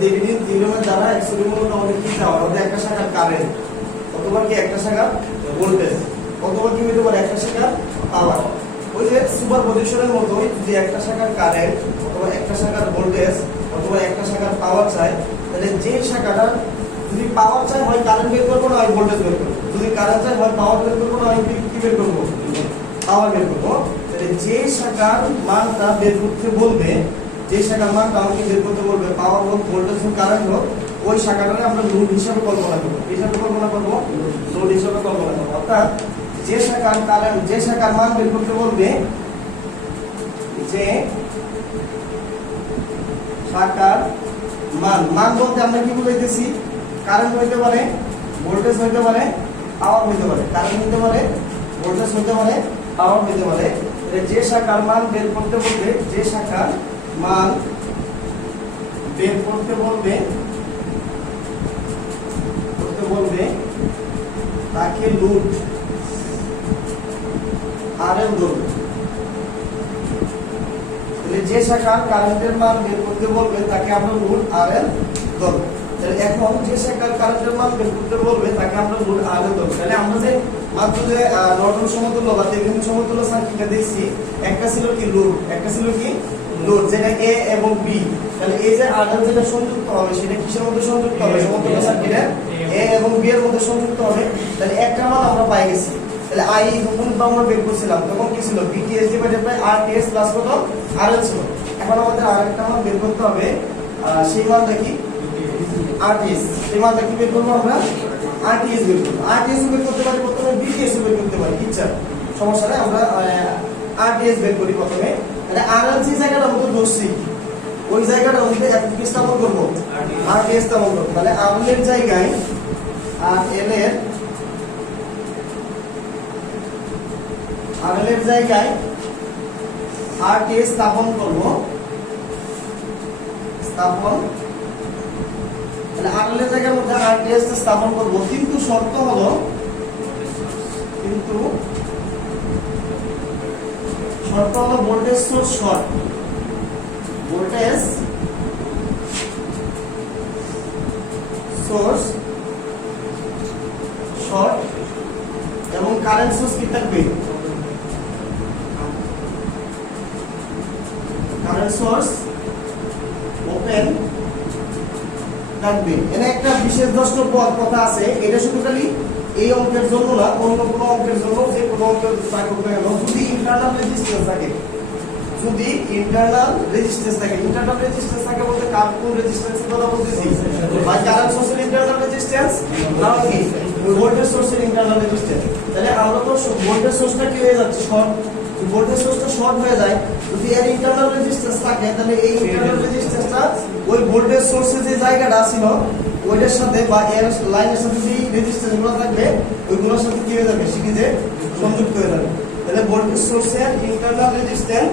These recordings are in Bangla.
থেভেনিন থিওরেমের দ্বারা অ্যাকচুয়ালি মূলত আমাদের কি চাওয়া আমাদের একটা শাখার কারেন্ট অথবা কি একটা শাখার ভোল্টেজ অথবা কি হতে পারে একটা শাখার পাওয়ার। ওই যে সুপারপজিশনের মতোই যদি একটা শাখার কারেন্ট অথবা একটা শাখার ভোল্টেজ অথবা একটা শাখার পাওয়ার চাই, তাহলে যে শাখাটা যদি পাওয়ার চাই হয় কারেন্ট বের করবো না হয় ভোল্টেজ বের করবো, যদি কারেন্ট চাই হয় পাওয়ার বের করবো না হয় কি বের করবো, পাওয়ার বের করবো। তাহলে যে শাখার মানটা বের করতে বলবে, যে শাখার মানটা আমাকে বের করতে বলবে পাওয়ার হোক ভোল্টেজ হোক কারেন্ট হোক, ওই শাখাটাকে আমরা লোড হিসাবে কল্পনা করবো। হিসাবে কল্পনা করবো, লোড হিসাবে কল্পনা করবো। অর্থাৎ যে শাখার কারেন্ট যে শাখার মান বের করতে বলবে, যে শাখার মান, মান বলতে আমরা কি বুঝাইতেছি, কারেন্ট হইতে পারে, ভোল্টেজ হইতে পারে, পাওয়ার হইতে পারে, কারেন্ট হইতে পারে, ভোল্টেজ হইতে পারে, পাওয়ার হইতে পারে। যে শাখার মান বের করতে বলবে, যে শাখার মান বের করতে বলবে তাকে লোড আরএল ধরবে। যে শাখার কারেন্টের মান বের করতে বলবে তাকে আমরা লোড আরএল ধরবো। তাহলে এখন যে শাখার কারেন্টের মান বের করতে বলবে তাকে আমরা লোড আরএল ধরবো। তাহলে আমরা যে মাত্র যে নর্টন সমতুল্য বা থেভেনিন সমতুল্য সার্কিটটা দেখছি, একটা ছিল কি লোড, একটা ছিল কি লোড, যেটা এ এবং বি। তাহলে এই যে আরএল যেটা সংযুক্ত হবে সেটা কিসের মধ্যে সংযুক্ত হবে, সমতুল্য সার্কিটের এ এবং বি এর মধ্যে সংযুক্ত হবে। তাহলে একটা মান আমরা পাই গেছি। তাহলে আই যখন আমরা বের করছিলাম তখন কি ছিল, VTS divided by RTS plus কত আরএল ছিল। এখন আমাদের আরেকটা মান বের করতে হবে, সেই মানটা কি আরটিএস। সেই মানটা কি বের করব আমরা, আরটিএস বের করব। আরটিএস বের করতে পারি, প্রথমে বিটিএস বের করতে পারি, ইচ্ছা সমস্যা নাই, আমরা আরটিএস বের করি প্রথমে। তাহলে আরএল যে জায়গাটা আমাদের ধরছি ওই জায়গাটা আমাদের কি স্থাপন করব, আরটিএস স্থাপন করব। তাহলে আরএল এর জায়গায় আরএল এর জায়গায় আরটিএস স্থাপন করব, স্থাপন। তাহলে আরএল এর জায়গার মধ্যে আরটিএস স্থাপন করব, কিন্তু শর্ত হলো, voltage source short, voltage source short এবং কারেন্ট সোর্স কি থাকবে, কারেন্ট সোর্স ওপেন থাকবে। এখানে একটা বিশেষ দ্রষ্টব্য কথা আছে, এটা শুধু খালি এই অঙ্কের জন্য না, অন্য কোনো অঙ্কের জন্য, যে কোনো অঙ্কের থাকুক না কেন, যদি ইন্টারনাল রেজিস্ট্যান্স থাকে, যদি ইন্টারনাল রেজিস্ট্যান্স থাকে, ইন্টারনাল রেজিস্ট্যান্স থাকে বলতে কার কোন রেজিস্ট্যান্সের কথা বলতেছি, ভাই কারেন্ট সোর্সের ইন্টারনাল রেজিস্ট্যান্স না কি ভোল্টেজ সোর্সের ইন্টারনাল রেজিস্ট্যান্স। তাহলে আমরা তো ভোল্টেজ সোর্সটা কি হয়ে যাচ্ছে, শর্ট। ভোল্টেজ সোর্সটা শর্ট হয়ে যায়, যদি এর ইন্টারনাল রেজিস্ট্যান্স থাকে, তাহলে এই ইন্টারনাল রেজিস্ট্যান্সটা ওই ভোল্টেজ সোর্সের যে জায়গাটা ছিল ওইটার সাথে বা এর লাইনের সাথে যে রেজিস্ট্যান্স গুলো থাকবে ওইগুলোর সাথে কি হয়ে যাবে, সিরিজে সংযুক্ত হয়ে যাবে। তাহলে ভোল্টেজ সোর্সের ইন্টারনাল রেজিস্ট্যান্স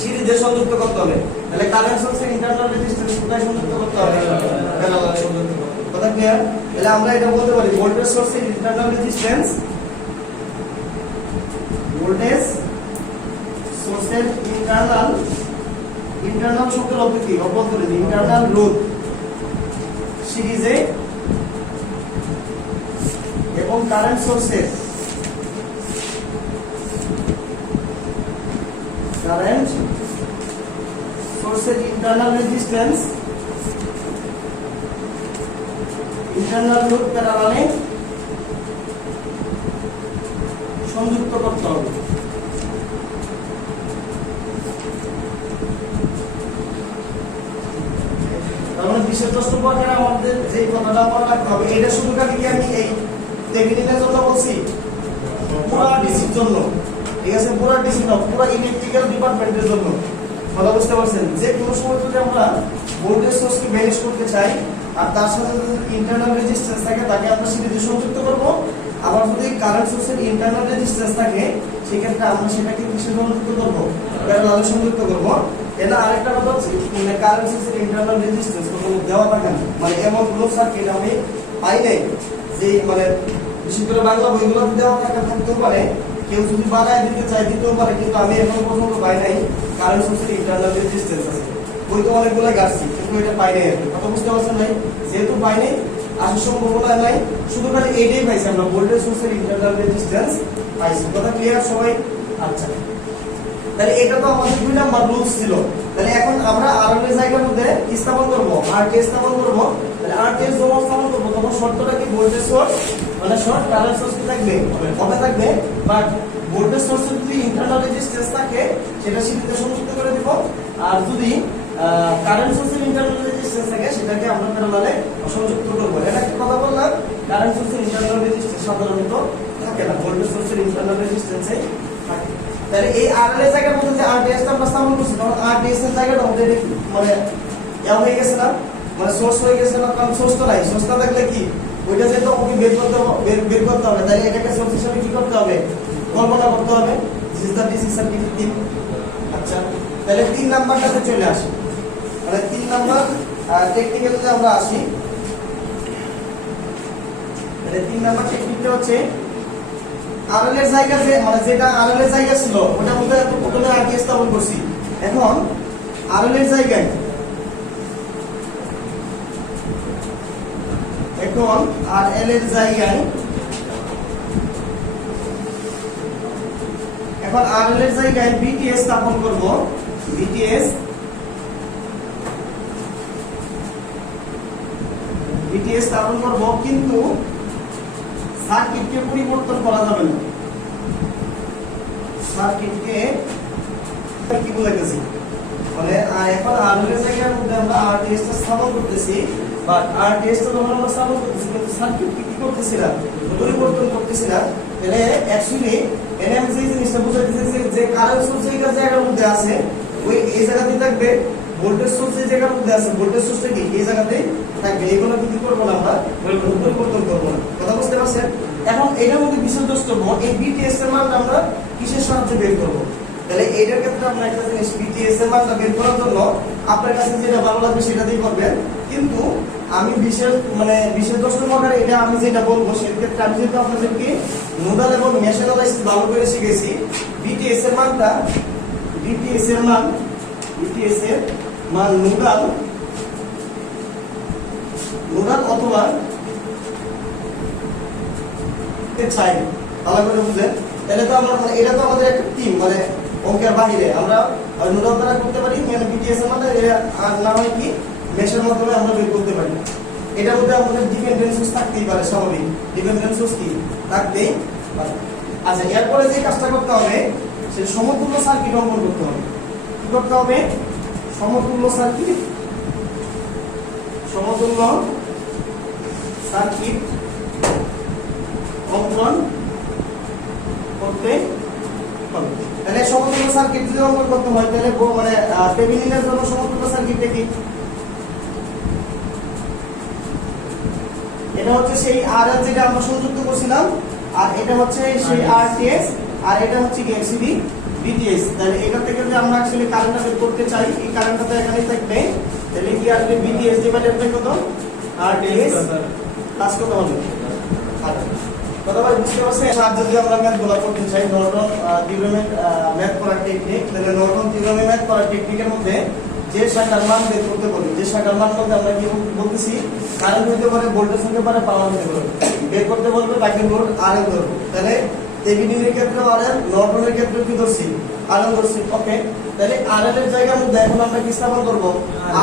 সিরিজে সংযুক্ত করতে হবে। তাহলে কারেন্ট সোর্সের ইন্টারনাল রেজিস্ট্যান্স কোথায় সংযুক্ত করতে হবে, প্যারালালে সংযুক্ত করতে হবে। কথা ক্লিয়ার? তাহলে আমরা এটা বলতে পারি ভোল্টেজ সোর্সের ইন্টারনাল রেজিস্ট্যান্স, ভোল্টেজ সোর্সের ইন্টারনাল শব্দের অর্থ কি, অভ্যন্তরীণ ইন্টারনাল রোধ সিরিজে এবং কারেন্ট সোর্সের ইন্টারনাল রেজিস্ট্যান্স, ইন্টারনাল রোধ প্যারালালে সংযুক্ত করতে হবে। তাহলে বিশেষ দ্রষ্টব্য আকারে আমাদের যে কথাটা মনে রাখতে হবে, এটা শুধু খালি কি আমি এই থেভেনিনের জন্য বলছি, পুরো ডিসির জন্য, ঠিক আছে, পুরো ডিসি না, পুরো ইলেকট্রিক্যাল ডিপার্টমেন্টের জন্য। কথা বুঝতে পারছেন? যে কোনো সময় যদি আমরা ভোল্টেজ সোর্সকে ম্যানেজ করতে চাই আর তার সাথে যদি ইন্টারনাল রেজিস্ট্যান্স থাকে তাকে আমরা সিরিজে সংযুক্ত করব। আবার যদি কারেন্ট সোর্সের ইন্টারনাল রেজিস্ট্যান্স থাকে সেক্ষেত্রে আমরা সেটাকে কিসের সংযুক্ত করব, প্যারালালে সংযুক্ত করব। এটা আরেকটা কথা হচ্ছে, মানে কারেন্ট সোর্সের ইন্টারনাল রেজিস্ট্যান্স কোনো দেওয়া থাকে না, মানে এমন কোনো সার্কিট আমি পাই নাই যে, মানে বিশেষ করে বাংলা বইগুলো দেওয়া থাকতেও পারে, কেউ যদি বানায় দিতে চায় দিতেও পারে, কিন্তু আমি এখন পর্যন্ত পাই নাই কারেন্ট সোর্সের ইন্টারনাল রেজিস্ট্যান্স আছে। বই তো অনেকগুলো গাছছি কিন্তু এটা পাই নাই আর কি। কথা বুঝতে পারছেন ভাই? যেহেতু পাই নাই আসার সম্ভাবনা নাই, শুধু খালি এইটাই পাইছি আমরা, ভোল্টেজ সোর্সের ইন্টারনাল রেজিস্ট্যান্স পাইছি। কথা ক্লিয়ার সবাই? আচ্ছা, তাহলে এটা তো আমাদের 2 নাম্বার রুলস ছিল। তাহলে এখন আমরা আরএল এর জায়গার মধ্যে কি স্থাপন করব? আরটিএস স্থাপন করব। তাহলে আরটিএস যখন স্থাপন করব তখন শর্তটা কি? ভোল্টেজ সোর্স মানে শর্ট কারেন্ট সোর্স কি থাকবে? হবে থাকবে, বাট ভোল্টেজ সোর্সের যদি ইন্টারনাল রেজিস্ট্যান্স থাকে সেটা সিরিজে সংযুক্ত করে দিব, আর যদি কারেন্ট সোর্সের ইন্টারনাল রেজিস্ট্যান্স থাকে সেটাকে আমরা প্যারালালে সংযুক্ত করব। এটা কি কথা বললাম? কারেন্ট সোর্সের ইন্টারনাল রেজিস্ট্যান্স সাধারণত থাকে না, ভোল্টেজ সোর্সের ইন্টারনাল রেজিস্ট্যান্সে থাকে। তাহলে এই আরএল এর জায়গার মধ্যে যে আরটিএস টা আমরা স্থাপন করছি তখন আরটিএস এর জায়গাটা মধ্যে মানে ইয়া হয়ে গেছে না, মানে সোর্স হয়ে গেছে না, কারণ সোর্স তো নাই। সোর্স না থাকলে কি ওইটা যেটা ওকে বের করতে হবে, তাহলে এটাকে সোর্স হিসেবে কি করতে হবে? কল্পনা করতে হবে। This is the basic circuit 3। আচ্ছা, তাহলে 3 নাম্বারটাতে চলে আসি। মানে 3 নাম্বার টেকনিক্যালিতে আমরা আসি। তাহলে 3 নাম্বার টেকনিকটা হচ্ছে আরএল এর জায়গা যে মানে যেটা আরএল এর জায়গা ছিল ওটার মধ্যে প্রথমে আরটিএস স্থাপন করছি। এখন আরএল এর জায়গায় বিটিএস স্থাপন করব। বিটিএস স্থাপন করব, কিন্তু সার্কিটকে পরিবর্তন করা যাবে না। সার্কিটকে কি বলেছি মানে এখন আরএল এর জায়গার মধ্যে আমরা আরটিএস টা স্থাপন করতেছি, বাট আরটিএস টা যখন আমরা স্থাপন করতেছি কিন্তু সার্কিটকে কি করতেছি না? পরিবর্তন করতেছি না। তাহলে অ্যাকচুয়ালি এনে আমি যে জিনিসটা বুঝাইতেছি যে কারেন্ট সোর্স এই জায়গার মধ্যে আছে ওই এই জায়গাতেই থাকবে, ভোল্টেজ সোর্স এই জায়গার মধ্যে আছে ভোল্টেজ সোর্সটা কি এই জায়গাতেই থাকবে। এগুলো কি করব না আমরা পরিবর্তন করব না। কথা বুঝতে পারছেন? এখন এটার মধ্যে বিশেষ দ্রষ্টব্য এই বিটিএস এর মানটা আমরা কিসের সাহায্যে বের করব? তাহলে এইটার ক্ষেত্রে আমরা একটা জিনিস বিটিএস এর মানটা বের করার জন্য আপনার কাছে যেটা ভালো লাগবে সেটা দিয়ে করবেন, কিন্তু আমি বিশেষ দ্রষ্টব্য আকারে এটা আমি যেটা বলবো সেই ক্ষেত্রে আমি যেহেতু আপনাদেরকে নোডাল এবং মেশ অ্যানালাইসিস ভালো করে শিখেছি, বিটিএস এর মান নোডাল অথবা চাই ভালো করে বুঝেন। তাহলে তো আমরা এটা তো আমাদের একটা টিম মানে অঙ্কের বাহিরে আমরা নোডাল দ্বারা করতে পারি, মানে বিটিএস এর মধ্যে আর না হয় কি মেশের মাধ্যমে আমরা বের করতে পারি। এটার মধ্যে আমাদের ডিপেন্ডেন্ট সোর্স থাকতেই পারে, স্বাভাবিক ডিপেন্ডেন্ট সোর্স কি থাকতেই পারে। আচ্ছা, এরপরে যে কাজটা করতে হবে সে সমতুল্য সার্কিট অঙ্কন করতে হবে। কি করতে হবে? সমতুল্য সার্কিট অঙ্কন করতে হবে। তাহলে সমতুল্য সার্কিট যদি অঙ্কন করতে হয় তাহলে মানে থেভেনিনের জন্য সমতুল্য সার্কিটটা কি? এটা হচ্ছে সেই আরএল যেটা আমরা সংযুক্ত করছিলাম, আর এটা হচ্ছে সেই আরটিএস, আর এটা হচ্ছে কি এক্সিডি বিটিএস। তাহলে এটা থেকে যদি আমরা অ্যাকচুয়ালি কারেন্টটা বের করতে চাই, এই কারেন্টটা তো এখানেই থাকবে। তাহলে কি আসবে? বিটিএস ডিভাইডেড বাই কত? আরটিএস প্লাস কত হবে? কথা ভাই বুঝতে পারছেন? সাহায্য যদি আমরা ম্যাথগুলো করতে চাই, নর্টন থিওরেমের ম্যাথ করার টেকনিক, তাহলে নর্টন থিওরেমের ম্যাথ করার টেকনিকের মধ্যে যে শাখার মান বের করতে বলি, যে শাখার মান বলতে আমরা কি বলতেছি? কারেন্ট হতে পারে, ভোল্টেজ হতে পারে, পাওয়ার হতে পারে, বের করতে বলবে তাকে লোড আরএল ধরবো। তাহলে থেভেনিনের ক্ষেত্রে আরএল, নর্টনের ক্ষেত্রে কি ধরছি? আরএল ধরছি। ওকে, তাহলে আরএল এর জায়গার মধ্যে এখন আমরা কি স্থাপন করব?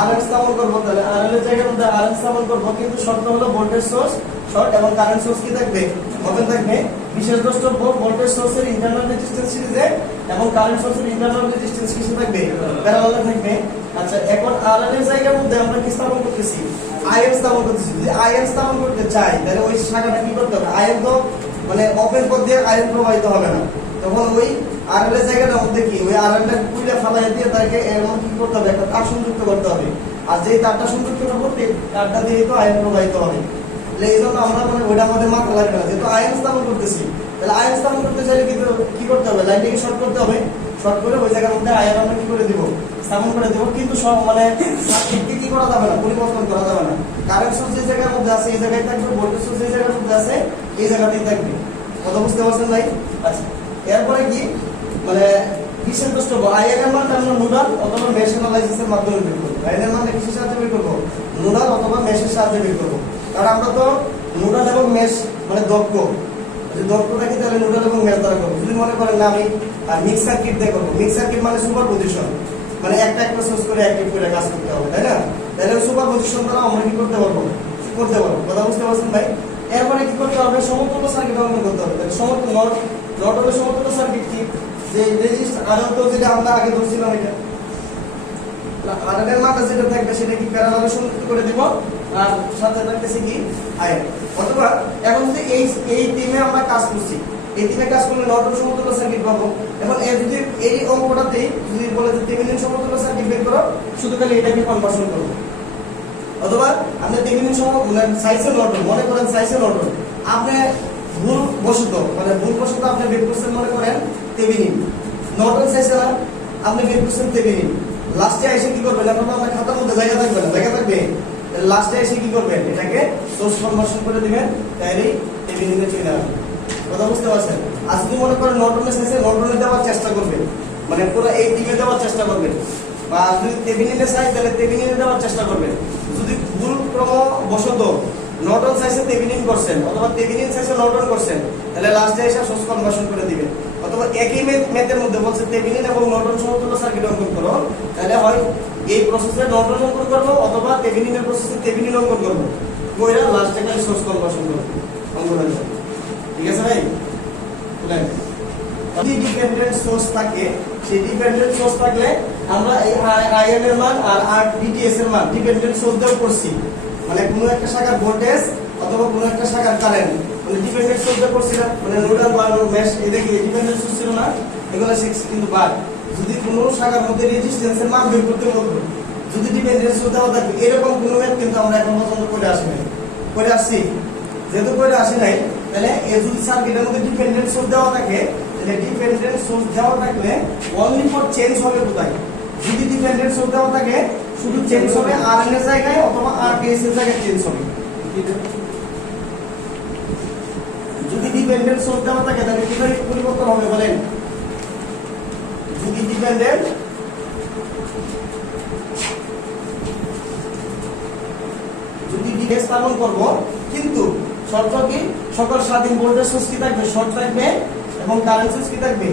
আরএল স্থাপন করব। তাহলে আরএল এর জায়গার মধ্যে আরএল স্থাপন করব, কিন্তু শর্ত হলো ভোল্টেজ সোর্স শর্ট এবং কারেন্ট সোর্স কি থাকবে? ওপেন থাকবে। বিশেষ দ্রষ্টব্য ভোল্টেজ সোর্সের ইন্টারনাল রেজিস্ট্যান্স সিরিজে এবং কারেন্ট সোর্সের ইন্টারনাল রেজিস্ট্যান্স কিসে থাকবে? প্যারালালে থাকবে। আচ্ছা, এখন আরএল এর জায়গার মধ্যে আমরা কি স্থাপন করতেছি? আইএন স্থাপন করতেছি। যদি আইএন স্থাপন করতে চাই তাহলে ওই শাখাটা কি করতে হবে? আইএন তো মানে ওপেন পথ দিয়ে আইএন প্রবাহিত হবে না, তখন ওই আরএল এর জায়গাটার মধ্যে কি ওই আরএলটা কুইলা ফালাই দিয়ে তাকে এর মধ্যে কি করতে হবে? একটা তার সংযুক্ত করতে হবে, আর যেই তারটা সংযুক্ত করবো তারটা দিয়ে তো আইএন প্রবাহিত হবে। তাহলে এই জন্য আমরা মানে ওইটা আমাদের মাথা লাগবে না, যেহেতু আইএন স্থাপন করতেছি। তাহলে আইএন স্থাপন করতে চাইলে কি করতে হবে? লাইনটাকে শর্ট করতে হবে। শর্ট করে ওই জায়গার মধ্যে আইএন আমরা কি করে দিব? স্থাপন করে দেব, কিন্তু সব মানে সার্কিটকে কি করা যাবে না? পরিবর্তন করা যাবে না। কারেন্ট সোর্স যে জায়গার মধ্যে আছে এই জায়গায় থাকবে, ভোল্টেজ সোর্স যে জায়গার মধ্যে আছে এই জায়গাতেই থাকবে। কথা বুঝতে পারছেন ভাই? আচ্ছা, এরপরে কি মানে কিসের দ্রষ্টব্য? আইএন এর মান আমরা নোডাল অথবা মেশ অ্যানালাইসিসের মাধ্যমে বের করব। আইএন এর মান কিসের সাহায্যে বের করব? নোডাল অথবা মেশের সাহায্যে বের করব। কারণ আমরা তো নোডাল এবং মেশ মানে দক্ষ, যদি দক্ষ থাকি তাহলে নোডাল এবং মেশ দ্বারা করব। যদি মনে করেন না আমি মিক্স সার্কিট দিয়ে করব, মিক্স সার্কিট মানে সুপার পজিশন, মানে একটা সোর্স করে অ্যাক্টিভ করে কাজ করতে হবে, তাই না? তাহলে সুপার পজিশন দ্বারা আমরা কি করতে পারবো? কথা বুঝতে পারছেন ভাই? এরপরে কি করতে হবে? সমতুল্য সার্কিট অঙ্কন করতে হবে। তাহলে সমতুল্য নট হলে সমতুল্য সার্কিট কি? যে রেজিস্টার আরএল তো যেটা আমরা আগে ধরছিলাম, এটা আরএল এর মানটা যেটা থাকবে সেটা কি প্যারালালে সংযুক্ত করে দিব, আর সাথে থাকতেছে কি আইএন। অথবা এখন যদি এই টিমে আমরা কাজ করছি, এই টিমে কাজ করলে নর্টন সমতুল্য সার্কিট পাবো। এখন যদি এই অঙ্কটাতেই যদি বলে যে থেভেনিন সমতুল্য সার্কিট বের করো, শুধু খালি এটাকে কনভার্সন করব। অথবা আপনি থেভেনিন মানে সাইজে নর্টন, মনে করেন সাইজে নর্টন, আপনি ভুলবশত আপনি বের করছেন মনে করেন থেভেনিন, নর্টন সাইজে না, আপনি বের করছেন থেভেনিন। লাস্টে এসে কি করবেন? আপনার খাতার মধ্যে জায়গা থাকবে না, জায়গা থাকবে, লাস্টে এসে কি করবেন? এটাকে সোর্স কনভার্সন করে দিবেন, তাইলে থেভেনিনে চলে আসবে। কথা বুঝতে পারছেন? আর যদি মনে করেন নর্টনের সাইজে নর্টনে দেওয়ার চেষ্টা করবেন, মানে পুরো এই টিমে দেওয়ার চেষ্টা করবেন, বা যদি থেভেনিনের সাইজ তাহলে থেভেনিনে দেওয়ার চেষ্টা করবেন। যদি ভুল ক্রমবশত নর্টন সাইজে থেভেনিন করছেন অথবা থেভেনিন সাইজে নর্টন করছেন, তাহলে লাস্টে এসে সোর্স কনভার্সন করে দিবেন। অথবা একই ম্যাথের মধ্যে বলছে থেভেনিন এবং নর্টন সমতুল্য সার্কিট অঙ্কন করো, তাহলে হয় এই প্রসেসে নর্টন অঙ্কন করব অথবা থেভেনিনের প্রসেসে থেভেনিন অঙ্কন করব, কইরা লাস্টে খালি সোর্স কনভার্সন করব, অঙ্কন হয়ে যাবে। ঠিক আছে ভাই? বলেন যদি ডিপেন্ডেন্ট সোর্স থাকে, সেই ডিপেন্ডেন্ট সোর্স থাকলে আমরা এই আইএন এর মান আর আরডিটিএস এর মান ডিপেন্ডেন্ট সোর্স দিয়ে করছি, মানে কোনো একটা শাখার ভোল্টেজ অথবা কোনো একটা শাখার কারেন্ট, মানে ডিপেন্ডেন্ট সোর্স দিয়ে করছি না, মানে নোডাল বা মেশ, এটা কি ডিপেন্ডেন্ট সোর্স ছিল না? এগুলো শিখছি। কিন্তু বাদ যদি কোনো শাখার মধ্যে রেজিস্ট্যান্সের মান বের করতে বলবো, যদি ডিপেন্ডেন্ট সোর্স দেওয়া থাকে, এরকম কোনো ম্যাথ কিন্তু আমরা এখন পর্যন্ত করে আসি নাই। করে আসছি? যেহেতু করে আসি নাই, তাহলে এই যদি সার্কিটের মধ্যে ডিপেন্ডেন্ট সোর্স দেওয়া থাকে, তাহলে ডিপেন্ডেন্ট সোর্স দেওয়া থাকলে অনলি ফর চেঞ্জ হবে কোথায়? যদি ডিপেন্ডেন্ট সোর্স দেওয়া থাকে, শুধু চেঞ্জ হবে আরএন এর জায়গায় অথবা আরটিএস এর জায়গায় চেঞ্জ হবে। যদি ডিপেন্ডেন্ট সোর্স দেওয়া থাকে তাহলে কিভাবে পরিবর্তন হবে বলেন? যদি ডিপেন্ডেন্ট স্থাপন করব, কিন্তু শর্ত কি? সকল স্বাধীন ভোল্টেজ সোর্স কি থাকবে? শর্ট থাকবে এবং কারেন্ট সোর্স কি থাকবে?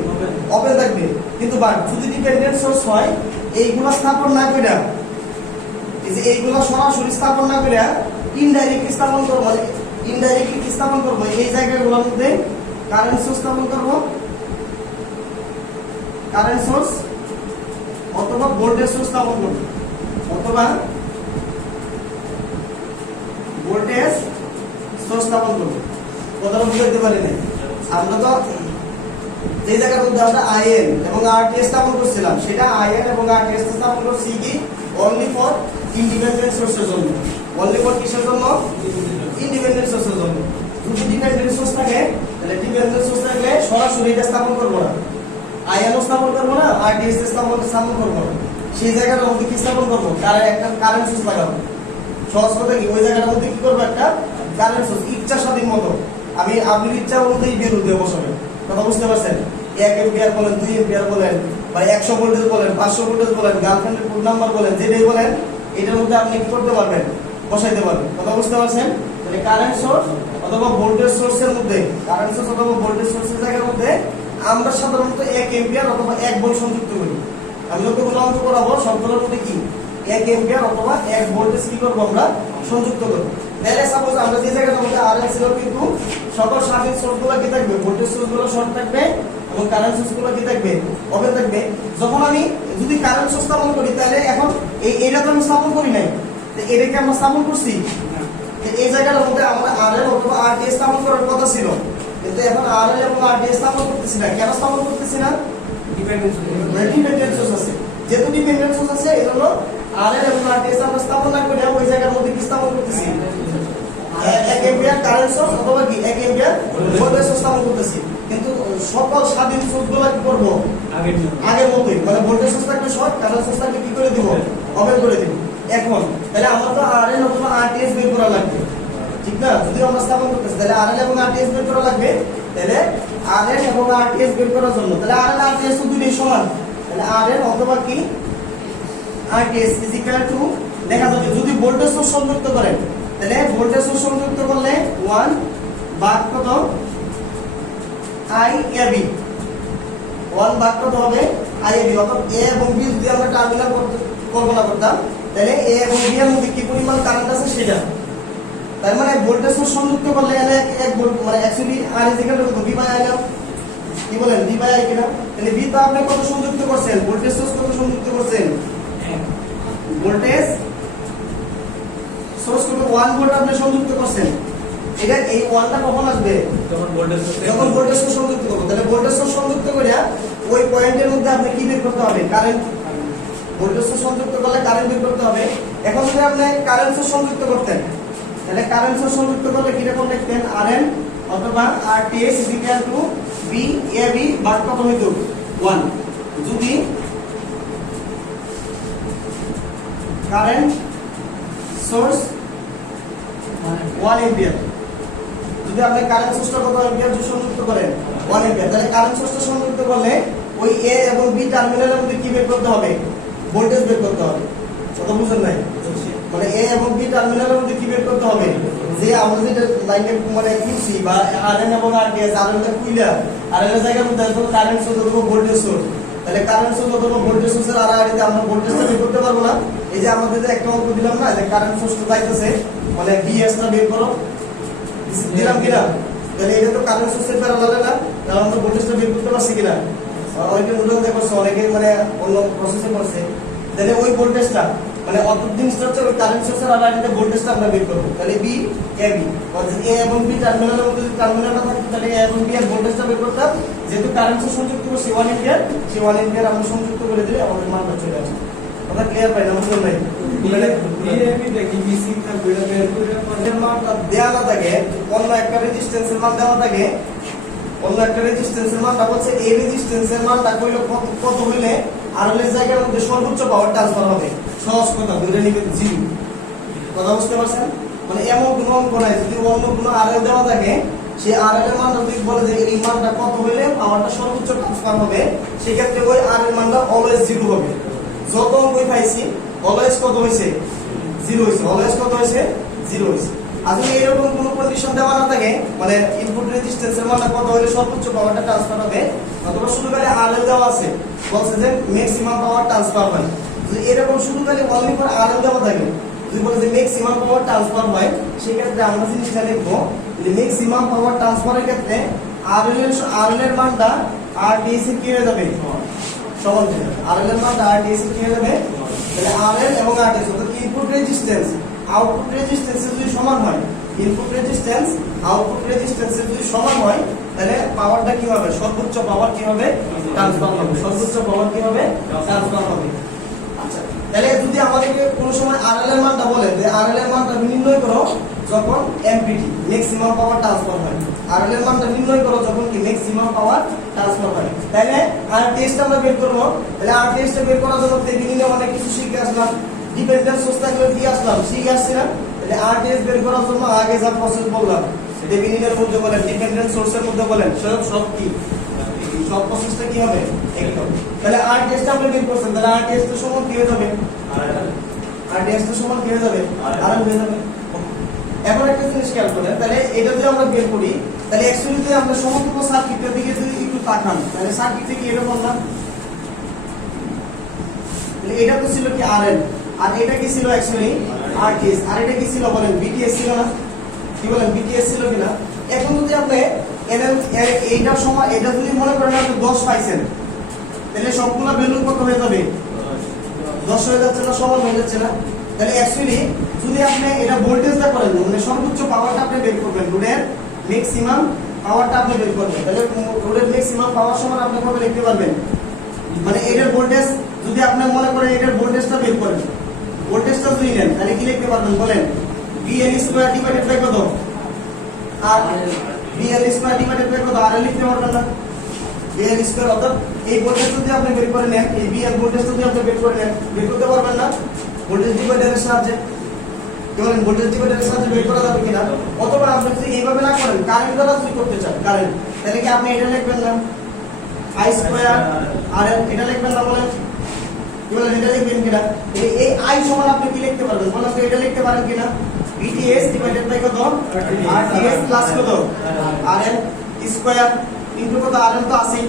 ওপেন থাকবে। কিন্তু বাট যদি ডিপেন্ডেন্ট সোর্স হয়, এইগুলা স্থাপন না কইরা, এই যে এইগুলা সরাসরি স্থাপন না কইরা ইনডাইরেক্টলি স্থাপন করব, মানে ইনডাইরেক্টলি কি স্থাপন করব? এই জায়গাগুলোর মধ্যে কারেন্ট সোর্স স্থাপন করব, কারেন্ট সোর্স অথবা ভোল্টেজ সোর্স স্থাপন করব, অথবা ভোল্টেজ সোর্স স্থাপন করব। কথাটা বুঝতে পারি না? আমরা তো যে জায়গার মধ্যে আমরা আইএন এবং আরটিএস স্থাপন করছিলাম, সেটা আইএন এবং আরটিএস স্থাপন করছি কি অনলি ফর ইন্ডিপেন্ডেন্ট সোর্সের জন্য। অনলি ফর কিসের জন্য? ইন্ডিপেন্ডেন্ট সোর্সের জন্য। যদি ডিপেন্ডেন্ট সোর্স থাকে, তাহলে ডিপেন্ডেন্ট সোর্স থাকলে সরাসরি এটা স্থাপন করব না, আইএনও স্থাপন করব না, আরটিএস স্থাপন করব না। সেই জায়গার মধ্যে কি স্থাপন করব? একটা কারেন্ট সোর্স লাগাবো। সহজ কথা কি, ওই জায়গাটার মধ্যে কি করবো? একটা কারেন্ট সোর্স ইচ্ছা স্বাধীন মতো, আপনি ইচ্ছা অনুযায়ী বের দিয়ে বসাবেন। কথা বুঝতে পারছেন? 1 এম্পিয়ার বলেন, 2 এম্পিয়ার বলেন, বা 100 ভোল্টেজ বলেন, 500 ভোল্টেজ বলেন, গার্লফ্রেন্ডের কোড নাম্বার বলেন, যেটাই বলেন, এটার মধ্যে আপনি কি করতে পারবেন? বসাইতে পারবেন। কথা বুঝতে পারছেন? তাহলে কারেন্ট সোর্স অথবা ভোল্টেজ সোর্সের মধ্যে, কারেন্ট সোর্স অথবা ভোল্টেজ সোর্সের জায়গার মধ্যে আমরা সাধারণত 1 এম্পিয়ার অথবা 1 ভোল্ট সংযুক্ত করি। আমি যতগুলো অঙ্ক করাবো সবগুলোর মধ্যে কি 1 এম্পিয়ার অথবা 1 ভোল্টেজ কি করবো? আমরা সংযুক্ত করবো। তাহলে সাপোজ আমরা যে জায়গাটার মধ্যে আরএল ছিল, কিন্তু সকল স্বাধীন সোর্সগুলো কি থাকবে? ভোল্টেজ সোর্সগুলো শর্ট থাকবে এবং কারেন্ট সোর্সগুলো কি থাকবে? ওপেন থাকবে। যখন আমি যদি কারেন্ট সোর্স স্থাপন করি, তাহলে এখন এইটা তো আমি স্থাপন করি নাই, এটাকে আমরা স্থাপন করছি। এই জায়গাটার মধ্যে আমরা আরএল অথবা আরটিএস স্থাপন করার কথা ছিল, কিন্তু এখন আরএল এবং আরটিএস স্থাপন করতেছি না। কেন স্থাপন করতেছি না? ডিপেন্ডেন্ট সোর্স আছে। যেহেতু ডিপেন্ডেন্ট সোর্স আছে, এই জন্য আরএল এবং আরটিএস আমরা স্থাপন না করে ওই জায়গার মধ্যে কি স্থাপন করতেছি? 1 এম্পিয়ার কারেন্ট সোর্স অথবা কি 1 এম্পিয়ার ভোল্টেজ সোর্স স্থাপন করতেছি। কিন্তু সকল স্বাধীন সোর্সগুলো কি করব? আগের মতোই, মানে ভোল্টেজ সোর্স থাকলে শর্ট, কারেন্ট সোর্স থাকলে কি করে দিব? ওপেন করে দিব। এখন তাহলে আমরা তো আরএল অথবা আরটিএস বের করা লাগবে। ঠিক না? যদি আমরা স্থাপন করতেছি তাহলে আরএল এবং আরটিএস বের করা লাগবে। তাহলে আরএল এবং আরটিএস বের করার জন্য তাহলে আরএল আরটিএস তো দুটোই সমান। তাহলে আরএল অথবা কি আরটিএস ইজ ইকুয়াল টু দেখা যাবে যদি ভোল্টেজ সোর্স সংযুক্ত করেন তাহলে ভোল্টেজ সোর্স সংযুক্ত করলে 1 ভাগ কত আই এবি 1 ভাগ কত হবে আই এবি। অর্থাৎ এ এবং বি যদি আমরা টার্মিনাল কল্পনা করতাম তাহলে এ এবং বি এর মধ্যে কি পরিমাণ কারেন্ট আছে সেটা। তার মানে ভোল্টেজ সোর্স সংযুক্ত করলে এখানে 1 ভোল্ট মানে actually R is equal to V by I না কি বলেন ভি বাই আই কিনা? তাহলে ভি তো আপনি কত সংযুক্ত করছেন ভোল্টেজ সোর্স কত সংযুক্ত করছেন ভোল্টেজ সোর্স কত 1 ভোল্ট আপনি সংযুক্ত করছেন। এটা এই 1টা কখন আসবে যখন ভোল্টেজ সোর্স সংযুক্ত করব। তাহলে ভোল্টেজ সোর্স সংযুক্ত করিয়া ওই পয়েন্টের মধ্যে আপনি কি বের করতে হবে কারেন্ট। ভোল্টেজ সোর্স সংযুক্ত করলে কারেন্ট বের করতে হবে। এখন যদি আপনি কারেন্ট সোর্স সংযুক্ত করতেন তাহলে কারেন্ট সোর্স সংযুক্ত করলে কি রকম লিখতেন আরএন অথবা RTS is equal to B AB ভাগ কত হইতো 1। যদি কারেন্ট সোর্স 1 এম্পিয়ার যদি আপনি কারেন্ট সোর্সটা কত এম্পিয়ার সংযুক্ত করেন 1 এম্পিয়ার তাহলে কারেন্ট সোর্সটা সংযুক্ত করলে ওই এ এবং বি টার্মিনালের মধ্যে কি বের করতে হবে ভোল্টেজ বের করতে হবে। কথা বুঝছেন নাই? মানে এ এবং বি টার্মিনালের মধ্যে কি বের করতে হবে যে আমরা যেটা লাইনে মানে কিনছি বা আরএন এবং আরটিএস আরএন এর কুইলা আরএন এর জায়গার মধ্যে তো কারেন্ট সোর্স অথবা ভোল্টেজ সোর্স তাহলে কারেন্ট সোর্স অথবা ভোল্টেজ সোর্সের আড়াআড়িতে আমরা ভোল্টেজটা বের করতে পারবো না। এই যে আমাদের যে একটা অঙ্ক দিলাম না যে কারেন্ট সোর্সটা যাইতেছে মানে ভিএস টা বের করো দিলাম কিনা তাহলে এটা তো কারেন্ট সোর্সের প্যারালালে না তাহলে আমরা ভোল্টেজটা বের করতে পারছি কিনা অনেকে উদাহরণ দেখছো অনেকে মানে অন্য প্রসেসে করছে তাহলে ওই ভোল্টেজটা মানে অর্থাৎ জিনিসটা হচ্ছে ওই কারেন্ট সোর্সের আড়াআড়িতে ভোল্টেজটা আমরা বের করব। তাহলে বি এবি অর্থাৎ এ এবং বি টার্মিনালের মধ্যে যদি টার্মিনালটা থাকে তাহলে এ এবং বি এর ভোল্টেজটা বের করতাম। যেহেতু কারেন্ট সোর্স সংযুক্ত করছি 1 এম্পিয়ার সেই 1 এম্পিয়ার আমরা সংযুক্ত করে দিলে আমাদের মানটা চলে আসবে। কথা ক্লিয়ার পাই না বুঝলেন ভাই? মানটা দেওয়া না থাকে অন্য একটা রেজিস্ট্যান্সের মান দেওয়া থাকে অন্য একটা রেজিস্ট্যান্সের মানটা হচ্ছে এই রেজিস্ট্যান্সের মানটা কইল কত হইলে আরএল এর জায়গার মধ্যে সর্বোচ্চ পাওয়ার ট্রান্সফার হবে। সহজ কথা ধরে নিবেন 0। কথা বুঝতে পারছেন? মানে এমন কোনো অঙ্ক নাই যদি অন্য কোনো আরএল দেওয়া থাকে সেই আরএল এর মানটা যদি বলে যে এই মানটা কত হইলে পাওয়ারটা সর্বোচ্চ ট্রান্সফার হবে সেই ক্ষেত্রে ওই আরএল মানটা অলওয়েজ 0 হবে। যত অঙ্কই পাইছি অলওয়েজ কত হইছে 0 হইছে অলওয়েজ কত হইছে 0 হইছে। আর যদি এরকম কোনো কন্ডিশন দেওয়া না থাকে মানে ইনপুট রেজিস্ট্যান্সের মানটা কত হলে সর্বোচ্চ পাওয়ারটা ট্রান্সফার হবে অথবা শুধু খালি আরএল দেওয়া আছে বলছে যে ম্যাক্সিমাম পাওয়ার ট্রান্সফার হয় যদি এরকম শুধু খালি অনলি ফর আরএল দেওয়া থাকে যদি বলে যে ম্যাক্সিমাম পাওয়ার ট্রান্সফার হয় সেই ক্ষেত্রে আমরা জিনিসটা লিখবো যে ম্যাক্সিমাম পাওয়ার ট্রান্সফারের ক্ষেত্রে আরএল এর মানটা আরটিএস এর কি হয়ে যাবে সমান হবে। আরএল এর মানটা আরটিএস এর কি হয়ে যাবে তাহলে আরএল এবং আরটিএস অর্থাৎ ইনপুট রেজিস্ট্যান্স আউটপুট রেজিস্ট্যান্স যদি সমান হয় ইনপুট রেজিস্ট্যান্স আউটপুট রেজিস্ট্যান্স যদি সমান হয় তাহলে পাওয়ারটা কি হবে সর্বোচ্চ পাওয়ার কি হবে ট্রান্সফার হবে সর্বোচ্চ পাওয়ার কি হবে ট্রান্সফার হবে। আচ্ছা তাহলে যদি আমাদেরকে কোনো সময় আরএল এর মানটা বলে যে আরএল এর মানটা নির্ণয় করো যখন এমপিটি ম্যাক্সিমাম পাওয়ার ট্রান্সফার হয় আরএল এর মানটা নির্ণয় করো যখন কি ম্যাক্সিমাম পাওয়ার ট্রান্সফার হয় তাহলে আরটিএস টা আমরা বের করব। তাহলে আরটিএস টা বের করার জন্য থেভেনিনে অনেক কিছু শিখে আসলাম ডিপেন্ডেন্ট সোর্স থাকলে কি আসলাম শিখে আসছি না। তাহলে আরটিএস বের করার জন্য আগে যা প্রসেস বললাম থেভেনিনের মধ্যে বলেন ডিপেন্ডেন্ট সোর্সের মধ্যে বলেন সব কি সব প্রসেসটা কি হবে একই হবে। তাহলে আরটিএস টা আমরা বের করছেন তাহলে আরটিএস টা সমান কি হয়ে যাবে আরটিএস টা সমান কি হয়ে যাবে আরএল হয়ে যাবে। এখন একটা জিনিস খেয়াল করেন তাহলে এটা যদি আমরা বের করি তাহলে অ্যাকচুয়ালি যদি আমরা সমতুল্য সার্কিটের দিকে যদি একটু তাকান তাহলে সার্কিট থেকে এরকম না তাহলে এটা তো ছিল কি আরএল আর এটা কি ছিল অ্যাকচুয়ালি আরটিএস আর এটা কি ছিল বলেন বিটিএস ছিল না কি বলেন বিটিএস ছিল কিনা। এখন যদি আপনি এইটার সময় এটা যদি মনে করেন আপনি 10 পাইছেন তাহলে সবগুলো ভ্যালু কত হয়ে যাবে 10 হয়ে যাচ্ছে না সমান হয়ে যাচ্ছে না। তাহলে অ্যাকচুয়ালি যদি আপনি এটা ভোল্টেজটা করেন মানে সর্বোচ্চ পাওয়ারটা আপনি বের করবেন লোডের ম্যাক্সিমাম পাওয়ারটা আপনি বের করবেন তাহলে লোডের ম্যাক্সিমাম পাওয়ার সমান আপনি কত লিখতে পারবেন মানে এটার ভোল্টেজ যদি আপনি মনে করেন এটার ভোল্টেজটা বের করেন ভোল্টেজটা যদি নেন তাহলে কি লিখতে পারবেন বলেন VL স্কয়ার ডিভাইডেড বাই কত আর VL স্কয়ার ডিভাইডেড বাই কত আর লিখতে পারবেন না VL স্কয়ার অর্থাৎ এই ভোল্টেজ যদি আপনি বের করে নেন এই VL ভোল্টেজ যদি আপনি বের করে নেন বের করতে পারবেন না ভোল্টেজ ডিভাইডারের সাহায্যে। কি বলেন ভোল্টেজ ডিভাইডারের সাহায্যে বের করা যাবে কিনা, অথবা আপনি যদি এইভাবে না করেন কারেন্ট দ্বারা যদি করতে চান কারেন্ট, তাহলে কি আপনি এটা লিখবেন না I স্কয়ার RL, এটা লিখবেন না বলেন, কি বলেন এটা লিখবেন কিনা, এই I সমান আপনি কি লিখতে পারবেন বলেন তো, এটা লিখতে পারেন কিনা VTS ডিভাইডেড বাই কত RTS প্লাস কত RL স্কয়ার ইনটু কত RL তো আছে,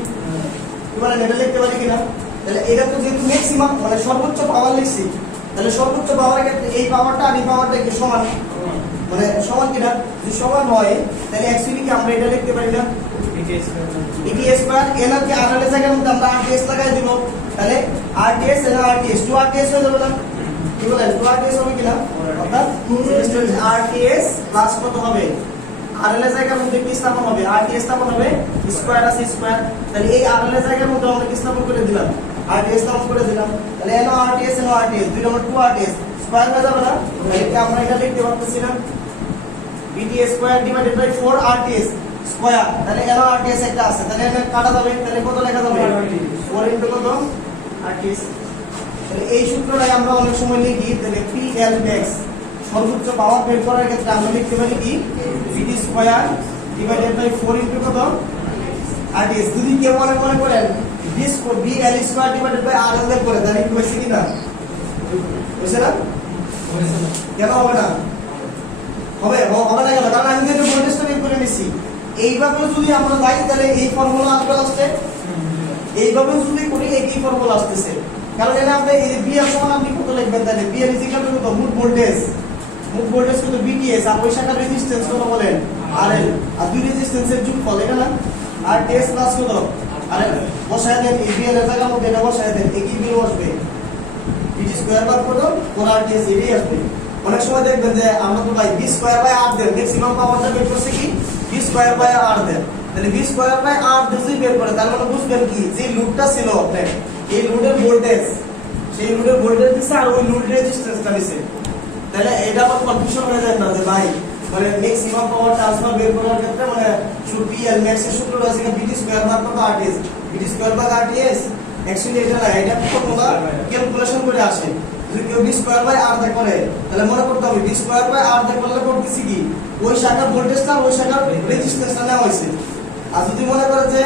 কি বলেন এটা লিখতে পারি কিনা। তাহলে এটা তো যেহেতু ম্যাক্সিমাম মানে সর্বোচ্চ পাওয়ার লিখছি, তাহলে সর্বোচ্চ পাওয়ারের ক্ষেত্রে এই পাওয়ারটা আর এই পাওয়ারটা কি সমান, মানে সমান কিনা, যদি সমান হয় তাহলে অ্যাকচুয়ালি কি আমরা এটা লিখতে পারি না VTS স্কয়ার এর কি RL এর জায়গায় আমরা RTS লাগাই দিব, তাহলে RTS এর RTS 2RTS হয়ে যাবে না, কি বলেন 2RTS হবে কিনা, অর্থাৎ RTS প্লাস কত হবে RL এর জায়গার মধ্যে কি স্থাপন হবে RTS স্থাপন হবে, স্কয়ার আছে স্কয়ার, তাহলে এই RL এর জায়গার মধ্যে আমরা কি স্থাপন করে দিলাম RTS স্থাপন করে দিলাম, তাহলে এনো RTS দুই নম্বর 2RTS স্কয়ার হয়ে যাবে না, তাহলে কি আমরা এটা লিখতে পারতেছি না VTS square divided by 4RTS square, তাহলে এনো RTS একটা আছে, তাহলে এটা কাটা যাবে, তাহলে কত লেখা যাবে 4 ইনটু কত RTS। তাহলে এই সূত্রটাই আমরা অনেক সময় লিখি, তাহলে PL max সর্বোচ্চ পাওয়ার বের করার ক্ষেত্রে আমরা লিখতে পারি কি VT square divided by 4 into কত RTS। যদি কেউ মনে করেন BL square divided by RL এর করে তাহলে কি হইছে কিনা, হইছে না, কেন হবে না, হবে না কেন, কারণ আমি যেটা ভোল্টেজটা বের করে নিছি, এইভাবে যদি আমরা যাই তাহলে এই ফর্মুলা আসবে লাস্টে, এইভাবে যদি করি একই ফর্মুলা আসতেছে, কারণ এখানে আপনি এই BL সমান আপনি কত লিখবেন, তাহলে BL ইজ ইকুয়াল টু কত মোট ভোল্টেজ কত VTS, আর ওই শাখার রেজিস্ট্যান্স কত বলেন RL, আর দুই রেজিস্ট্যান্সের যোগফল এটা না RTS প্লাস কত RL, বসায় দেন এই BL এর জায়গার মধ্যে এটা বসায় দেন, একই বিল আসবে VT স্কয়ার বাদ কত 4RTS এটাই আসবে। অনেক সময় দেখবেন যে আমরা তো ভাই V square by R then, maximum পাওয়ারটা বের করছে কি V square by R then, তাহলে V স্কয়ার বাই R যদি বের করে তার মানে বুঝবেন কি যে লুপটা ছিল আপনার এই লুডের ভোল্টেজ, সেই লুডের ভোল্টেজ দিছে আর ওই লুড রেজিস্ট্যান্সটা দিছে, তাহলে এটা আবার কনফিউশন হয়ে যায় না যে ভাই মানে ম্যাক্সিমাম পাওয়ার ট্রান্সফার বের করার ক্ষেত্রে মানে PL max এর সূত্রটা আছে VT স্কয়ার ভাগ কত RTS, VT স্কয়ার ভাগ RTS, অ্যাকচুয়ালি এটা না, এটা ফর্মুলা ক্যালকুলেশন করে আসে, যদি কেউ V স্কয়ার বাই R দেখ করে তাহলে মনে করতে হবে V স্কয়ার বাই R দেখ করলে করতেছি কি ওই শাখার ভোল্টেজটা ওই শাখার রেজিস্ট্যান্সটা নেওয়া হয়েছে, আর যদি মনে করে যে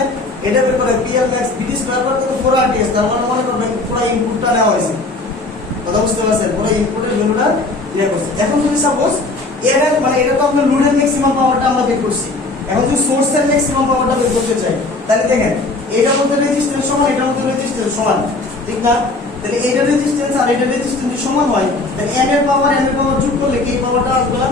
এটা বের করে PL max VT square by কত 4RTS, তার মানে মনে করবেন পুরো ইনপুটটা নেওয়া হয়েছে, কথা বুঝতে পারছেন, পুরো ইনপুটের ভ্যালুটা দেয়া করছে। এখন যদি সাপোজ এর মানে এটা তো আপনার লোডের ম্যাক্সিমাম পাওয়ারটা আমরা বের করছি, এখন যদি সোর্সের ম্যাক্সিমাম পাওয়ারটা বের করতে চাই তাহলে দেখেন এটার মধ্যে রেজিস্ট্যান্স সমান, এটার মধ্যে রেজিস্ট্যান্স সমান, ঠিক না, তাহলে এটার রেজিস্ট্যান্স আর এটার রেজিস্ট্যান্স যদি সমান হয় তাহলে n এর পাওয়ার যোগ করলে কি পাওয়ারটা আসবে না,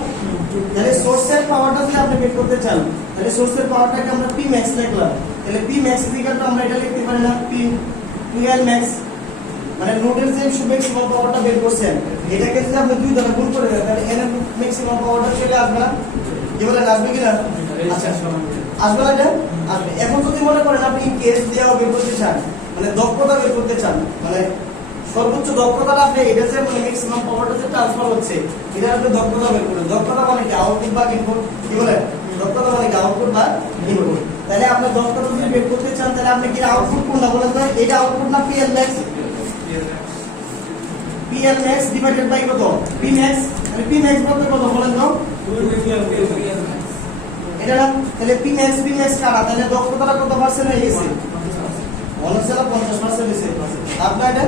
তাহলে সোর্সের পাওয়ারটা যদি আপনি বের করতে চান তাহলে সোর্সের পাওয়ারটাকে আমরা P max লিখলাম, তাহলে P max ইকুয়াল টু আমরা এটা লিখতে পারি না PL max, মানে লোডের যে ম্যাক্সিমাম পাওয়ারটা বের করছেন এটাকে যদি আপনি দুই দ্বারা গুণ করে দেন তাহলে n এর ম্যাক্সিমাম পাওয়ারটা চলে আসবে না, কি বলেন আসবে কি না, আচ্ছা আসবে না এটা আসবে। এখন যদি মনে করেন আপনি কেস দিয়েও বের করতে চান, মানে দক্ষতা বের করতে চান, মানে সর্বোচ্চ দক্ষতাটা আপনি এটা যে মানে ম্যাক্সিমাম পাওয়ারটা যে ট্রান্সফার হচ্ছে এটা আপনি দক্ষতা বের করেন, দক্ষতা মানে কি আউটপুট বা ইনপুট, কি বলেন দক্ষতা মানে কি আউটপুট বা ইনপুট, তাহলে আপনি দক্ষতা যদি বের করতে চান তাহলে আপনি কি আউটপুট কোনটা বলেন তো, এটা আউটপুট না PL max, PL max divided by কত P max, তাহলে P max বলতে কত বলেন তো এটা না, তাহলে P max কাটা, তাহলে দক্ষতাটা কত পার্সেন্ট হয়ে গেছে 50% হয়েছে আপনার এটা,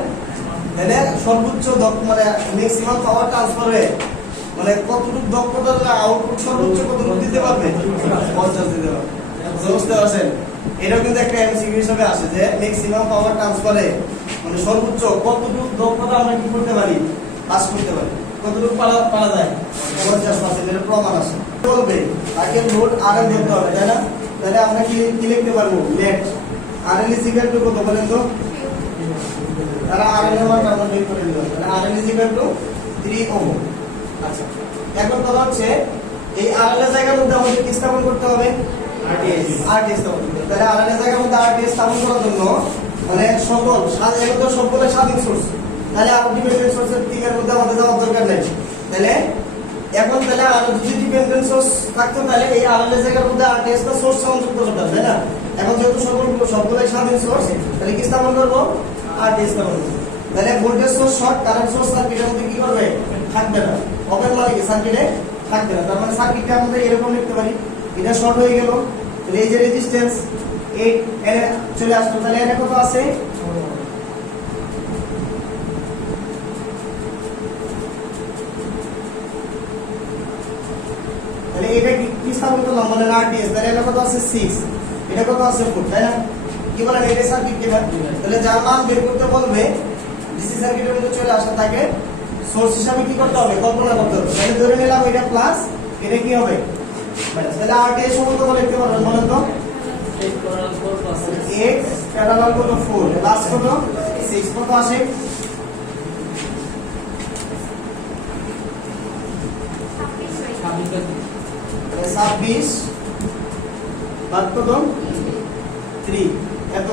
তাহলে সর্বোচ্চ মানে ম্যাক্সিমাম পাওয়ার ট্রান্সফার হয়ে মানে কতটুকু দক্ষতা আউটপুট সর্বোচ্চ কতটুকু দিতে পারবে 50 দিতে পারবে, বুঝতে পারছেন। এটাও কিন্তু একটা এমসিকিউ হিসেবে আসে যে ম্যাক্সিমাম পাওয়ার ট্রান্সফারে মানে সর্বোচ্চ কতটুকু দক্ষতা আমরা কি করতে পারি পাস করতে পারি, কতটুকু পারা যায় 50% এর প্রমাণ আছে, বলবে আগে লোড RL ধরতে হবে তাই না, তাহলে আমরা কি লিখতে পারবো net RL is equal two কত বলেন তো, তারা RL এর মান আমরা বের করে দিলাম, তাহলে RL is equal two 3 ohm. আচ্ছা এখন কথা হচ্ছে এই RL এর জায়গার মধ্যে আমাদের কি স্থাপন করতে হবে RTS স্থাপন করতে হবে, তাহলে RL এর জায়গার মধ্যে RTS স্থাপন করার জন্য মানে সবগুলো স্বাধীন সোর্স, তাহলে আর ডিপেন্ডেন্ট সোর্সের দিকের মধ্যে আমাদের যাওয়ার দরকার নেই, তাহলে এখন তাহলে আর যদি ডিপেন্ডেন্ট সোর্স থাকতো তাহলে এই RL এর জায়গার মধ্যে RTS টা সোর্স সংযুক্ত করতে হবে, তাই না, এখন যেহেতু সবগুলোই স্বাধীন সোর্স তাহলে কি স্থাপন করব RTS স্থাপন করব, তাহলে voltage source short current source সার্কিটের মধ্যে কি করবে থাকবে না, ওপেন মানে কি সার্কিটে থাকবে না, তার মানে সার্কিটটা আমরা এরকম লিখতে পারি, এটা শর্ট হয়ে গেল, তাহলে এই যে রেজিস্ট্যান্স 8 এর চলে আসলো, তাহলে এর কত আছে, তাহলে এটা কি স্থাপন করলাম বলেন আরডিএস, তাহলে এটা কত আছে 6, এটা কত আছে 4, তাই না? কি বলেন এটা সার্কিট কিনা? তাহলে যার মান বের করতে বলবে ডিসি সার্কিটের মধ্যে চলে আসা তাকে সোর্স হিসাবে কি করতে হবে, কল্পনা করতে হবে। তাহলে ধরে নিলাম এটা প্লাস, এটা কি হবে মাইনাস, তাহলে আরডিএস সমান কত লিখতে পারবেন বলেন তো? 8 প্যারালাল কত 4 প্লাস কত 6 কত আসে, তাহলে 26 বাদ কত 3 এত।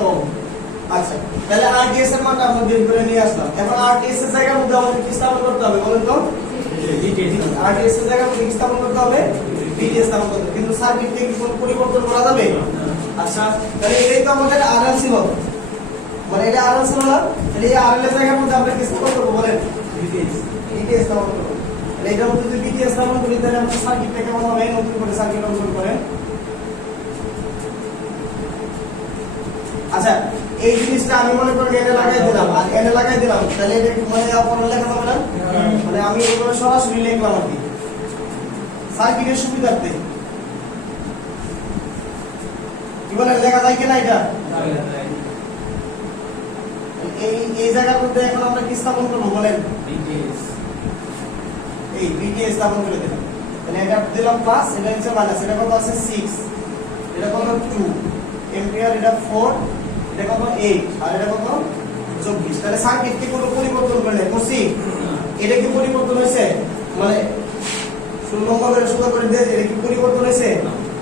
আচ্ছা, তাহলে আরডিএস এর মানটা আমরা বের করে নিয়ে আসলাম। এখন আরডিএস এর জায়গার মধ্যে আমাদের কি স্থাপন করতে হবে বলেন তো? আরডিএস এর জায়গার মধ্যে কি স্থাপন করতে হবে? ভিডিএস স্থাপন করতে হবে। কিন্তু সার্কিটে কি কোনো পরিবর্তন করা যাবে? আচ্ছা, তাহলে এটাই তো আমাদের আরএল ছিল, মানে এটা আরএল ছিল না, তাহলে এই আরএল এর জায়গার মধ্যে আমরা কি স্থাপন করব বলেন? ভিডিএস স্থাপন করব। তাহলে এটার মধ্যে যদি ভিডিএস স্থাপন করি তাহলে আমাদের সার্কিটটা কেমন হবে? নতুন করে সার্কিট অঙ্কন করেন। আচ্ছা, এই জিনিসটা আমি মনে করি এনে লাগাই দিলাম আর এনে লাগাই দিলাম, তাহলে এটা মানে অপর লেখা যাবে না, মানে আমি এগুলো সরাসরি লিখলাম আর কি সার্কিটের সুবিধার্থে। কি বলেন লেখা যায় কিনা এটা? এই জায়গার মধ্যে এখন আমরা কি স্থাপন করবো বলেন? এই ভিডিএস স্থাপন করে দিলাম, তাহলে এটা দিলাম প্লাস, এটা হচ্ছে মাইনাস, এটা কত আছে 6, এটা কত 2 এম্পিয়ার, এটা 4, এটা কত 8 আর এটা কত 24। তাহলে সার্কিট কি কোনো পরিবর্তন করে নাই করছি? এটা কি পরিবর্তন হয়েছে? মানে 16 নম্বর করে সোজা করে দিয়ে এটা কি পরিবর্তন হয়েছে?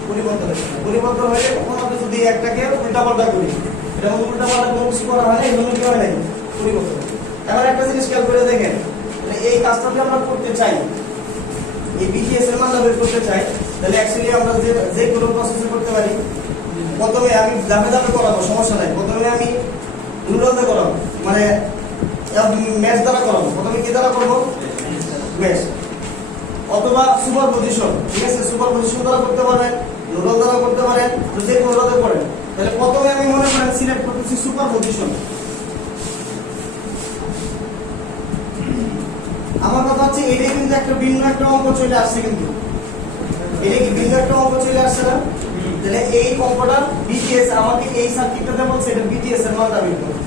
পরিবর্তন হয়েছে। পরিবর্তন হলে কখন আমরা যদি একটাকে উল্টা পাল্টা করি, এটা উল্টা পাল্টা কোনো কিছু করা হয় না, এগুলো কি হয় নাই পরিবর্তন। এবার একটা জিনিস খেয়াল করে দেখেন, মানে এই কাজটা যদি আমরা করতে চাই, এই বিটিএস এর মান বের করতে চাই, তাহলে অ্যাকচুয়ালি আমরা যে কোনো প্রসেস করতে পারি। প্রথমে আমি ধাপে ধাপে করাবো, সমস্যা নাই। প্রথমে আমি নুডলতে করাবো, মানে ম্যাচ দ্বারা করাবো। প্রথমে কি দ্বারা করবো? ম্যাচ অথবা সুপার পজিশন, ঠিক আছে? সুপার পজিশন দ্বারা করতে পারেন, নুডল দ্বারা করতে পারেন, যে কোনোটাতে করেন। তাহলে প্রথমে আমি মনে করেন সিলেক্ট করতেছি সুপার পজিশন। আমার কথা হচ্ছে এটাই কিন্তু একটা ভিন্ন একটা অঙ্ক চলে আসছে, কিন্তু এটা কি ভিন্ন একটা অঙ্ক চলে আসছে না? তাহলে এই অঙ্কটা বিটিএস আমাকে এই সার্কিটটাতে বলছে এটা বিটিএস এর মানটা বের করতে,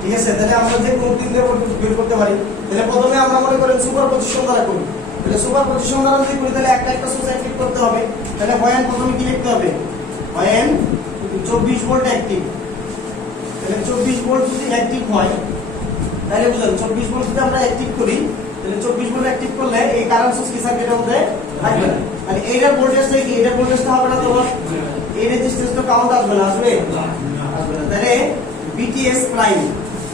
ঠিক আছে? তাহলে আমরা যে কোন তিন দিয়ে বের করতে পারি। তাহলে প্রথমে আমরা মনে করেন সুপার পজিশন দ্বারা করি, তাহলে সুপার পজিশন দ্বারা যদি করি তাহলে একটা একটা সুইচ অ্যাক্টিভ করতে হবে। তাহলে হোয়েন প্রথমে কি লিখতে হবে? When 24 volt active. তাহলে 24 ভোল্ট যদি অ্যাক্টিভ হয় তাহলে বুঝুন 24 ভোল্ট যদি আমরা অ্যাক্টিভ করি, তাহলে 24 ভোল্ট অ্যাক্টিভ করলে এই কারেন্ট সোর্স কি সার্কিটের মধ্যে থাকবে না। মানে এইটার ভোল্টেজটা কি? এটার ভোল্টেজটা হবে না তোমার, এই রেজিস্ট্যান্স তো কাউন্ট আসবে না, আসবে আসবে না। তাহলে বিটিএস প্রাইম,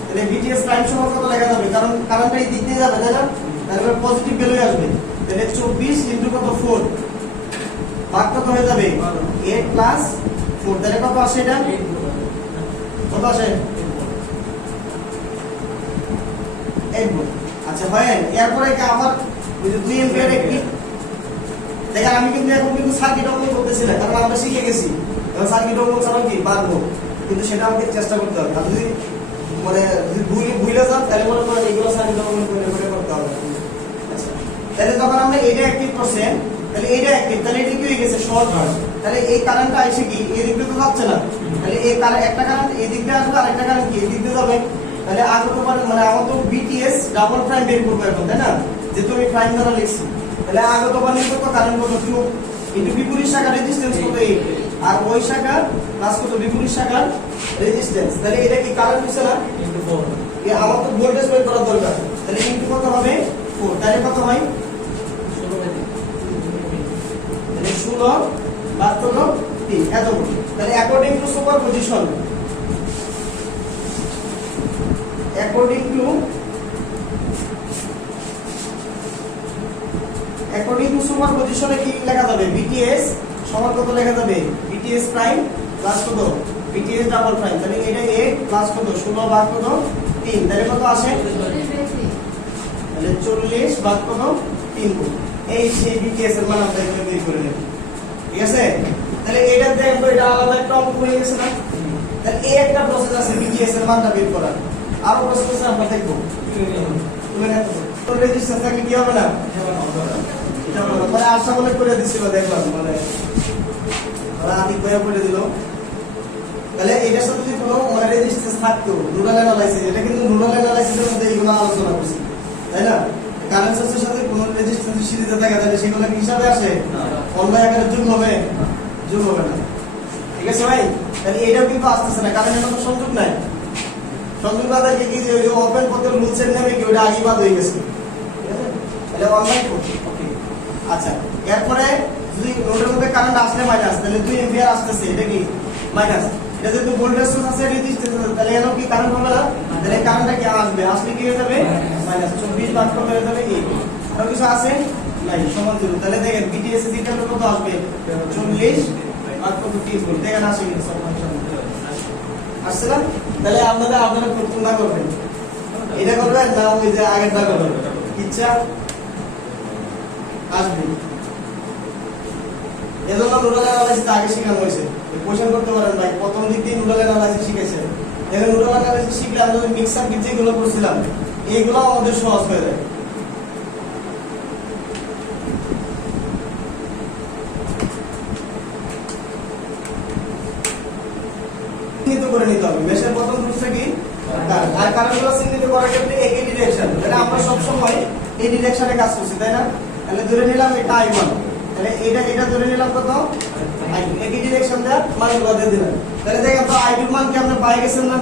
তাহলে বিটিএস প্রাইম সমান কত লেখা যাবে? কারণ কারেন্টটা এই দিক দিয়ে যাবে, তাই না? তাহলে পজিটিভ ভ্যালু আসবে। তাহলে 24 ইনটু কত 4 ভাগ কত হয়ে যাবে? 8 প্লাস 4, তাহলে কত আসে? এটা কত আসে? 8 ভোল্ট। আচ্ছা হয়, এরপরে কি আবার ওই যে 2 এম্পিয়ার একটি দেখেন। আমি কিন্তু এখন কিন্তু সার্কিট অঙ্কন করতেছি না, কারণ আমরা শিখে গেছি। এখন সার্কিট অঙ্কন ছাড়াও কি পারবো, কিন্তু সেটা আমাকে চেষ্টা করতে হবে। আর যদি মানে যদি ভুলে যান তাহলে মনে করেন এগুলো সার্কিট অঙ্কন করে করতে হবে। আচ্ছা, তাহলে যখন আমরা এটা অ্যাক্টিভ করছেন, তাহলে এটা অ্যাক্টিভ, তাহলে এটা কি হয়ে গেছে? শর্ট হয়। তাহলে এই কারেন্টটা এসে কি এই দিক দিয়ে তো যাচ্ছে না, তাহলে এই কারেন্ট একটা কারেন্ট এই দিক দিয়ে আসবে আর একটা কারেন্ট কি এই দিক দিয়ে যাবে। তাহলে আগত পারে মানে আমার তো বিটিএস ডাবল প্রাইম বের করবো এখন, তাই না? যেহেতু আমি প্রাইম দ্বারা লিখছি, তাহলে আগত পারে কত? কারেন্ট কত? 2 ইনটু বিপরীত শাখার রেজিস্ট্যান্স কত? 8 আর ওই শাখার প্লাস কত? বিপরীত শাখার রেজিস্ট্যান্স। তাহলে এটা কি কারেন্ট হচ্ছে না? ইনটু 4। আমার তো ভোল্টেজ বের করা দরকার, তাহলে ইনটু কত হবে? 4। তাহলে কত হয়? 16। তাহলে 16 বাদ কত? 3 এত ভোল্ট। তাহলে according to super position, according to সুপারপজিশনে কি লেখা যাবে? BTS সমান কত লেখা যাবে? BTS প্রাইম প্লাস কত? BTS double prime. তাহলে এটা 8 প্লাস কত? 16 ভাগ কত? 3, তাহলে কত আসে? তাহলে 40 ভাগ কত? 3 3 ভোল্ট। এই সেই বিটিএস এর মান আমরা এখানে বের করে নেব, ঠিক আছে? তাহলে এটা দেখো, এটা আলাদা একটা অঙ্ক হয়ে গেছে না? তাহলে এই একটা প্রসেস আছে বিটিএস এর মানটা বের করার, আরো প্রসেস আছে আমরা দেখব। তুমি না তো রেজিস্ট্যান্স থাকলে কি হবে না? এটা বলো, মানে আশা বলে করে দিছিল, দেখলাম মানে আদি করে করে দিল। তাহলে এটার সাথে যদি কোনো মানে রেজিস্ট্যান্স থাকতো, নোডাল অ্যানালাইসিস, এটা কিন্তু নোডাল অ্যানালাইসিসের মধ্যে এইগুলো আলোচনা করছি, তাই না? কারেন্ট সোর্সের সাথে কোনো রেজিস্ট্যান্স সিরিজে থাকে, তাহলে সেগুলো কি হিসাবে আসে? অনলাইন আকারে যোগ হবে? যোগ হবে না, ঠিক আছে ভাই? তাহলে এটাও কিন্তু আসতেছে না, কারণ এটা তো সংযোগ নাই। সংযোগ না থাকলে কি যে ওই যে ওপেন পথের রুলসের নেমে কি ওটা আগেই বাদ হয়ে গেছে, ঠিক আছে? তাহলে অনলাইন করছি, ওকে। আচ্ছা, এরপরে যদি নোডের মধ্যে কারেন্ট আসলে মাইনাস, তাহলে 2 এম্পিয়ার আসতেছে, এটা কি মাইনাস। এটা যেহেতু ভোল্টেজ সোর্স আছে, রেজিস্ট্যান্স আছে, তাহলে এর কি কারেন্ট হবে না? তাহলে কারেন্টটা কি আসবে? আসলে কি হয়ে যাবে? মাইনাস 24 ভাগ কত হয়ে যাবে? 8। আর কিছু আছে নাই, সমান 0। তাহলে দেখেন বিটিএস এর দিকটা কত আসবে? 40 ভাগ কত 30 ভোল্ট। দেখেন আসে কি আসছে না? তাহলে আপনারা কোনটা করবেন? এটা করবেন না ওই যে আগেরটা করবেন? ইচ্ছা আসবে। এজন্য নোডাল অ্যানালাইসিস আগে শেখানো হয়েছে। কোশ্চেন করতে পারেন ভাই, প্রথম দিক দিয়ে নোডাল অ্যানালাইসিস শিখেছেন। দেখেন নোডাল অ্যানালাইসিস শিখলে আমরা যে মিক্স সার্কিট যেগুলো করছিলাম, এইগুলো আমাদের সহজ হয়ে যায়। চিহ্নিত করে নিতে হবে। মেশের প্রথম রুলসটা কি? কারেন্ট। আর কারেন্টগুলো চিহ্নিত করার ক্ষেত্রে একই ডিরেকশন। তাহলে আমরা সব সময় এই ডিরেকশনে কাজ করছি, তাই না? তাহলে ধরে নিলাম এটা I1, তাহলে এটা ধরে নিলাম কত? I2। একই ডিরেকশন দেয়া মানগুলো দিয়ে দিলাম। তাহলে দেখেন তো I2 এর মান কি আপনি পাই গেছেন না?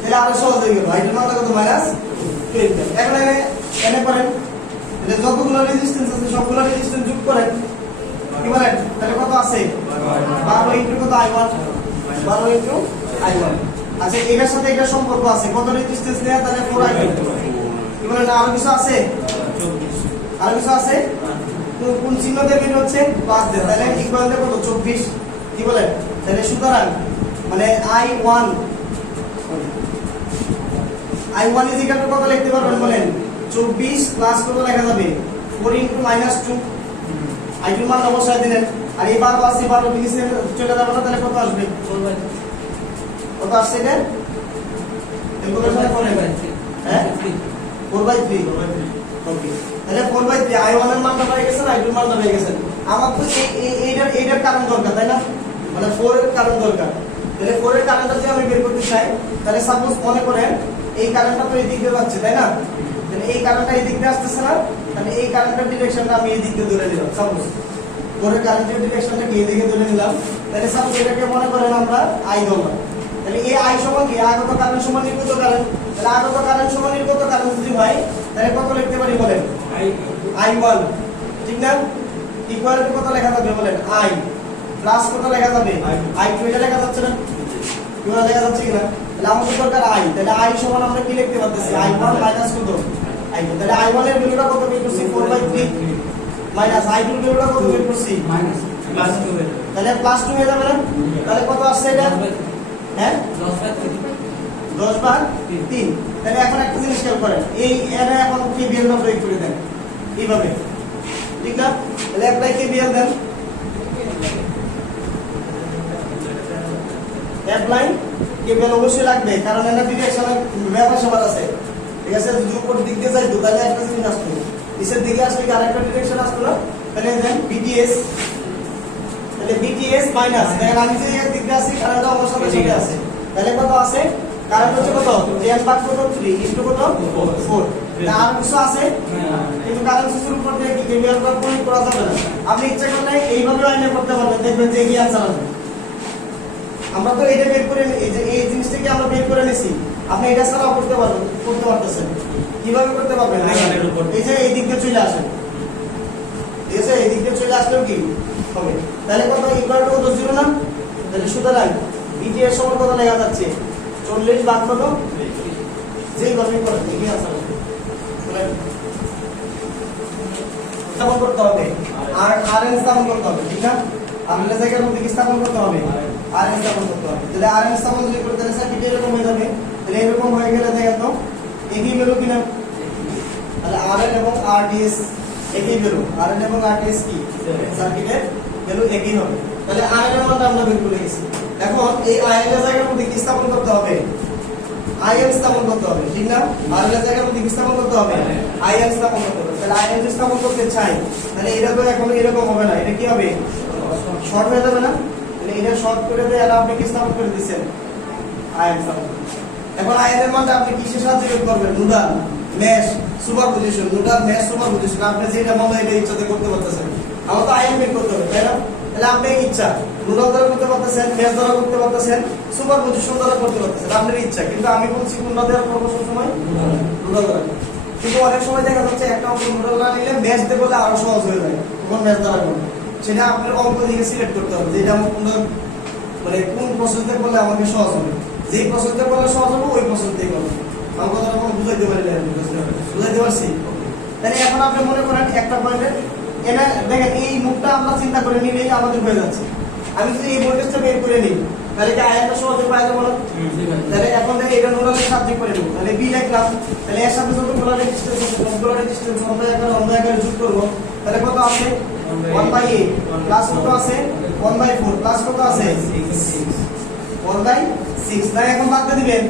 তাহলে আরো সহজ হয়ে গেল। I2 এর মান কত? -20। এখন এনে করেন, তাহলে যতগুলো রেজিস্ট্যান্স আছে সবগুলো রেজিস্ট্যান্স যোগ করেন, কি বলেন? তাহলে কত আছে? 12 ইনটু কত? I1, 12 into I1। আচ্ছা, এটার সাথে এটা সম্পর্ক আছে, কত রেজিস্ট্যান্স নেয়া? তাহলে 4I2। কি বলেন? আরো কিছু আছে? আরো কিছু আছে? কোন চিহ্ন দিয়ে বের হচ্ছে? প্লাস দিয়ে। তাহলে ইকুয়াল দিয়ে কত? 24। কি বলেন? তাহলে সুতরাং মানে I1 ইজ ইকুয়াল টু কত লিখতে পারবেন বলেন? 24 প্লাস কত লেখা যাবে? 4 ইনটু -2। I2 এর মান অবশ্যই দিলেন। আর এই 12 আছে, 12 নিচে চলে যাবে না, তাহলে কত আসবে? কত আসছে এটা? ক্যালকুলেশন করেন। হ্যাঁ, 4/3। ওকে, তাহলে 4/3 I1 এর মানটা পেয়ে গেছেন, I2 এর মানটা পেয়ে গেছেন। আমার তো এইটার কারণ দরকার, তাই না? মানে 4 এর কারণ দরকার। তাহলে 4 এর কারণটা যদি আমি বের করতে চাই, তাহলে সাপোজ মনে করেন এই কারণটা তো এই দিক দিয়ে যাচ্ছে, তাই না? তাহলে এই কারণটা এই দিক দিয়ে আসতেছে না, তাহলে এই কারণটার ডিরেকশনটা আমি এই দিক দিয়ে ধরে নিলাম। সাপোজ 4 এর কারেন্টের ডিরেকশনটা এই দিকে ধরে নিলাম। তাহলে সাপোজ এটাকে মনে করেন আমরা I ধরলাম। তাহলে এই I সমান কি? আগত কারেন্ট সমান নির্গত কারেন্ট। তাহলে আগত কারেন্ট সমান নির্গত কারেন্ট যদি হয়, তাহলে কত লিখতে পারি বলেন? I1, ঠিক না? ইকুয়াল টু কত লেখা যাবে বলেন? I প্লাস কত লেখা যাবে? I2। এটা লেখা যাচ্ছে না? কিভাবে লেখা যাচ্ছে কিনা? তাহলে আমাদের দরকার I। তাহলে I সমান আমরা কি লিখতে পারতেছি? I1 মাইনাস কত? I2। তাহলে I1 এর ভ্যালুটা কত বের করছি? 4/3 মাইনাস I2 এর ভ্যালুটা কত বের করছি? -2। তাহলে +2 হয়ে যাবে না? তাহলে কত আসছে এটা? হ্যাঁ, 10/3। তাহলে এখন একটা জিনিস খেয়াল করেন, এই এর এখন KVL টা প্রয়োগ করে দেন এইভাবে, ঠিক না? তাহলে অ্যাপ্লাই KVL দেন। অ্যাপ্লাই KVL অবশ্যই লাগবে, কারণ এর ডিরেকশনের ব্যাপার সবার আছে, ঠিক আছে? যদি উপর দিক দিয়ে যাইতো তাহলে একটা জিনিস আসতো, নিচের দিকে আসলে কি আরেকটা ডিরেকশন আসতো না? তাহলে দেন BTS, তাহলে BTS মাইনাস, দেখেন আমি যে এর দিকে আছি কারেন্টটা আমার সাথে সাথে আছে, তাহলে কত আছে? কারেন্ট হচ্ছে কত? 10 ভাগ কত? 3 ইনটু কত? 4। আর কিছু আছে? কিন্তু কারেন্ট সোর্সের উপর দিয়ে কি KVL প্রয়োগ করা যাবে না। আপনি ইচ্ছা করলে এইভাবে আইনে করতে পারবেন, দেখবেন যে কি आंसर আসবে। আমরা তো এটা বের করে এই যে এই জিনিসটাকে আমরা বের করে নিছি, আপনি এটা ছাড়াও করতে পারবেন, করতে পারতেছেন। কিভাবে করতে পারবেন? এই যে এই দিক দিয়ে চলে আসেন, ঠিক আছে? এই দিক দিয়ে চলে আসলেও কি হবে? তাহলে কত? ইকুয়াল টু কত? 0 না? তাহলে সুতরাং BTS সমান কত লেখা যাচ্ছে? 40 ভাগ কত? যেই ভাবে করেন কি आंसर আসবে? স্থাপন করতে হবে, আর RN স্থাপন করতে হবে, ঠিক না? আমাদের জায়গার মধ্যে কি স্থাপন করতে হবে? RN স্থাপন করতে হবে। তাহলে RN স্থাপন যদি করতে তাহলে সার্কিট এরকম হয়ে যাবে। তাহলে এরকম হয়ে গেলে দেখেন তো একই ভ্যালু কিনা? তাহলে আরএন এবং আরডিএস একই ভ্যালু, আরএন এবং আরডিএস কি সার্কিটের ভ্যালু একই হবে। তাহলে আরএন এর মানটা আমরা বের করে নিয়েছি। এখন এই আরএন এর জায়গার মধ্যে কি স্থাপন করতে হবে? আইএন স্থাপন করতে হবে, ঠিক না? আরএন এর জায়গার মধ্যে কি স্থাপন করতে হবে? আইএন স্থাপন করতে হবে। তাহলে আইএন স্থাপন করতে চাই, তাহলে এটা তো এখন এরকম হবে না, এটা কি হবে? শর্ট হয়ে যাবে না? তাহলে এটা শর্ট করে দিয়ে আর আপনি কি স্থাপন করে দিবেন? আইএন স্থাপন। এখন আইএন এর মানটা আপনি কিসের সাহায্যে বের করবেন? Nodal, mesh, superposition. Nodal, mesh, superposition আপনি যেটা মনে হয় এটা ইচ্ছাতে করতে পারতেছেন। আমার তো আইএন বের করতে হবে, তাই না? তাহলে আপনি ইচ্ছা নোডাল দ্বারা করতে পারতেছেন, মেশ দ্বারা করতে পারতেছেন, সুপারপজিশন দ্বারা করতে পারতেছেন, আপনার ইচ্ছা। কিন্তু আমি বলছি কোনটা দ্বারা করব সবসময়? নোডাল দ্বারা। কিন্তু অনেক সময় দেখা যাচ্ছে একটা অঙ্ক নোডাল দ্বারা নিলে মেশ দিয়ে করলে আরো সহজ হয়ে যায়, তখন মেশ দ্বারা করবে। সেটা আপনার অঙ্ক দিকে সিলেক্ট করতে হবে যে এটা আমার কোন মানে কোন প্রসেসে করলে আমাকে সহজ হবে। যেই প্রসেসে করলে সহজ হবে ওই প্রসেসেই করব। আমার কথাটা কোনো বুঝাইতে পারলে বুঝাইতে পারছি? তাহলে এখন আপনি মনে করেন একটা পয়েন্টে এটা দেখেন এই মুখটা আমরা চিন্তা করে নিলেই আমাদের হয়ে যাচ্ছে। আমি যদি এই ভোল্টেজটা বের করে নিই তাহলে কি আয়নটা সহজে পাওয়া যাবে না? তাহলে এখন থেকে এটা নোডালের সাবজেক্ট করে নেব। তাহলে বি লিখলাম, তাহলে এর সাথে যতগুলো রেজিস্ট্যান্স আছে সবগুলো রেজিস্ট্যান্স অন্য আকারে যোগ করব। তাহলে কত আছে? 1/8 প্লাস কত আছে? 1/4 প্লাস কত আছে? 1/6। তাই এখন বাদ দিয়ে দিবেন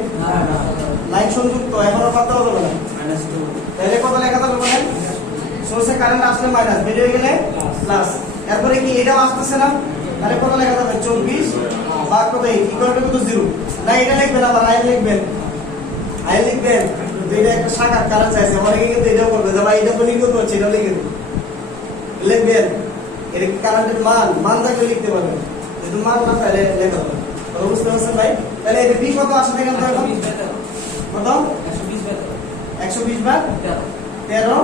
লাইন সংযুক্ত, এখন আর বাদ দেওয়া যাবে না। -2 তাহলে কত লেখা যাবে বলেন? সোর্সে কারেন্ট আসলে মাইনাস, বের হয়ে গেলে প্লাস। এরপরে কি এটাও আসতেছে না? তাহলে কত লেখা যাবে? 24 ভাগ কত ইকুয়াল টু 0। না এটা লিখবেন, আবার আই লিখবেন, আই লিখবেন। তো এটা একটা শাখার কারেন্ট চাইছে, অনেকে কিন্তু এটাও করবে যে ভাই এটা তো নির্গত হচ্ছে, এটা লিখে দিন, লিখবেন। এটা কি কারেন্টের মান থাকলে লিখতে পারবেন, যেহেতু মান না তাহলে লেখা হবে। তো বুঝতে পারছেন ভাই? তাহলে এটা বি কত আসে দেখেন তো এখন কত? 120 ভাগ 13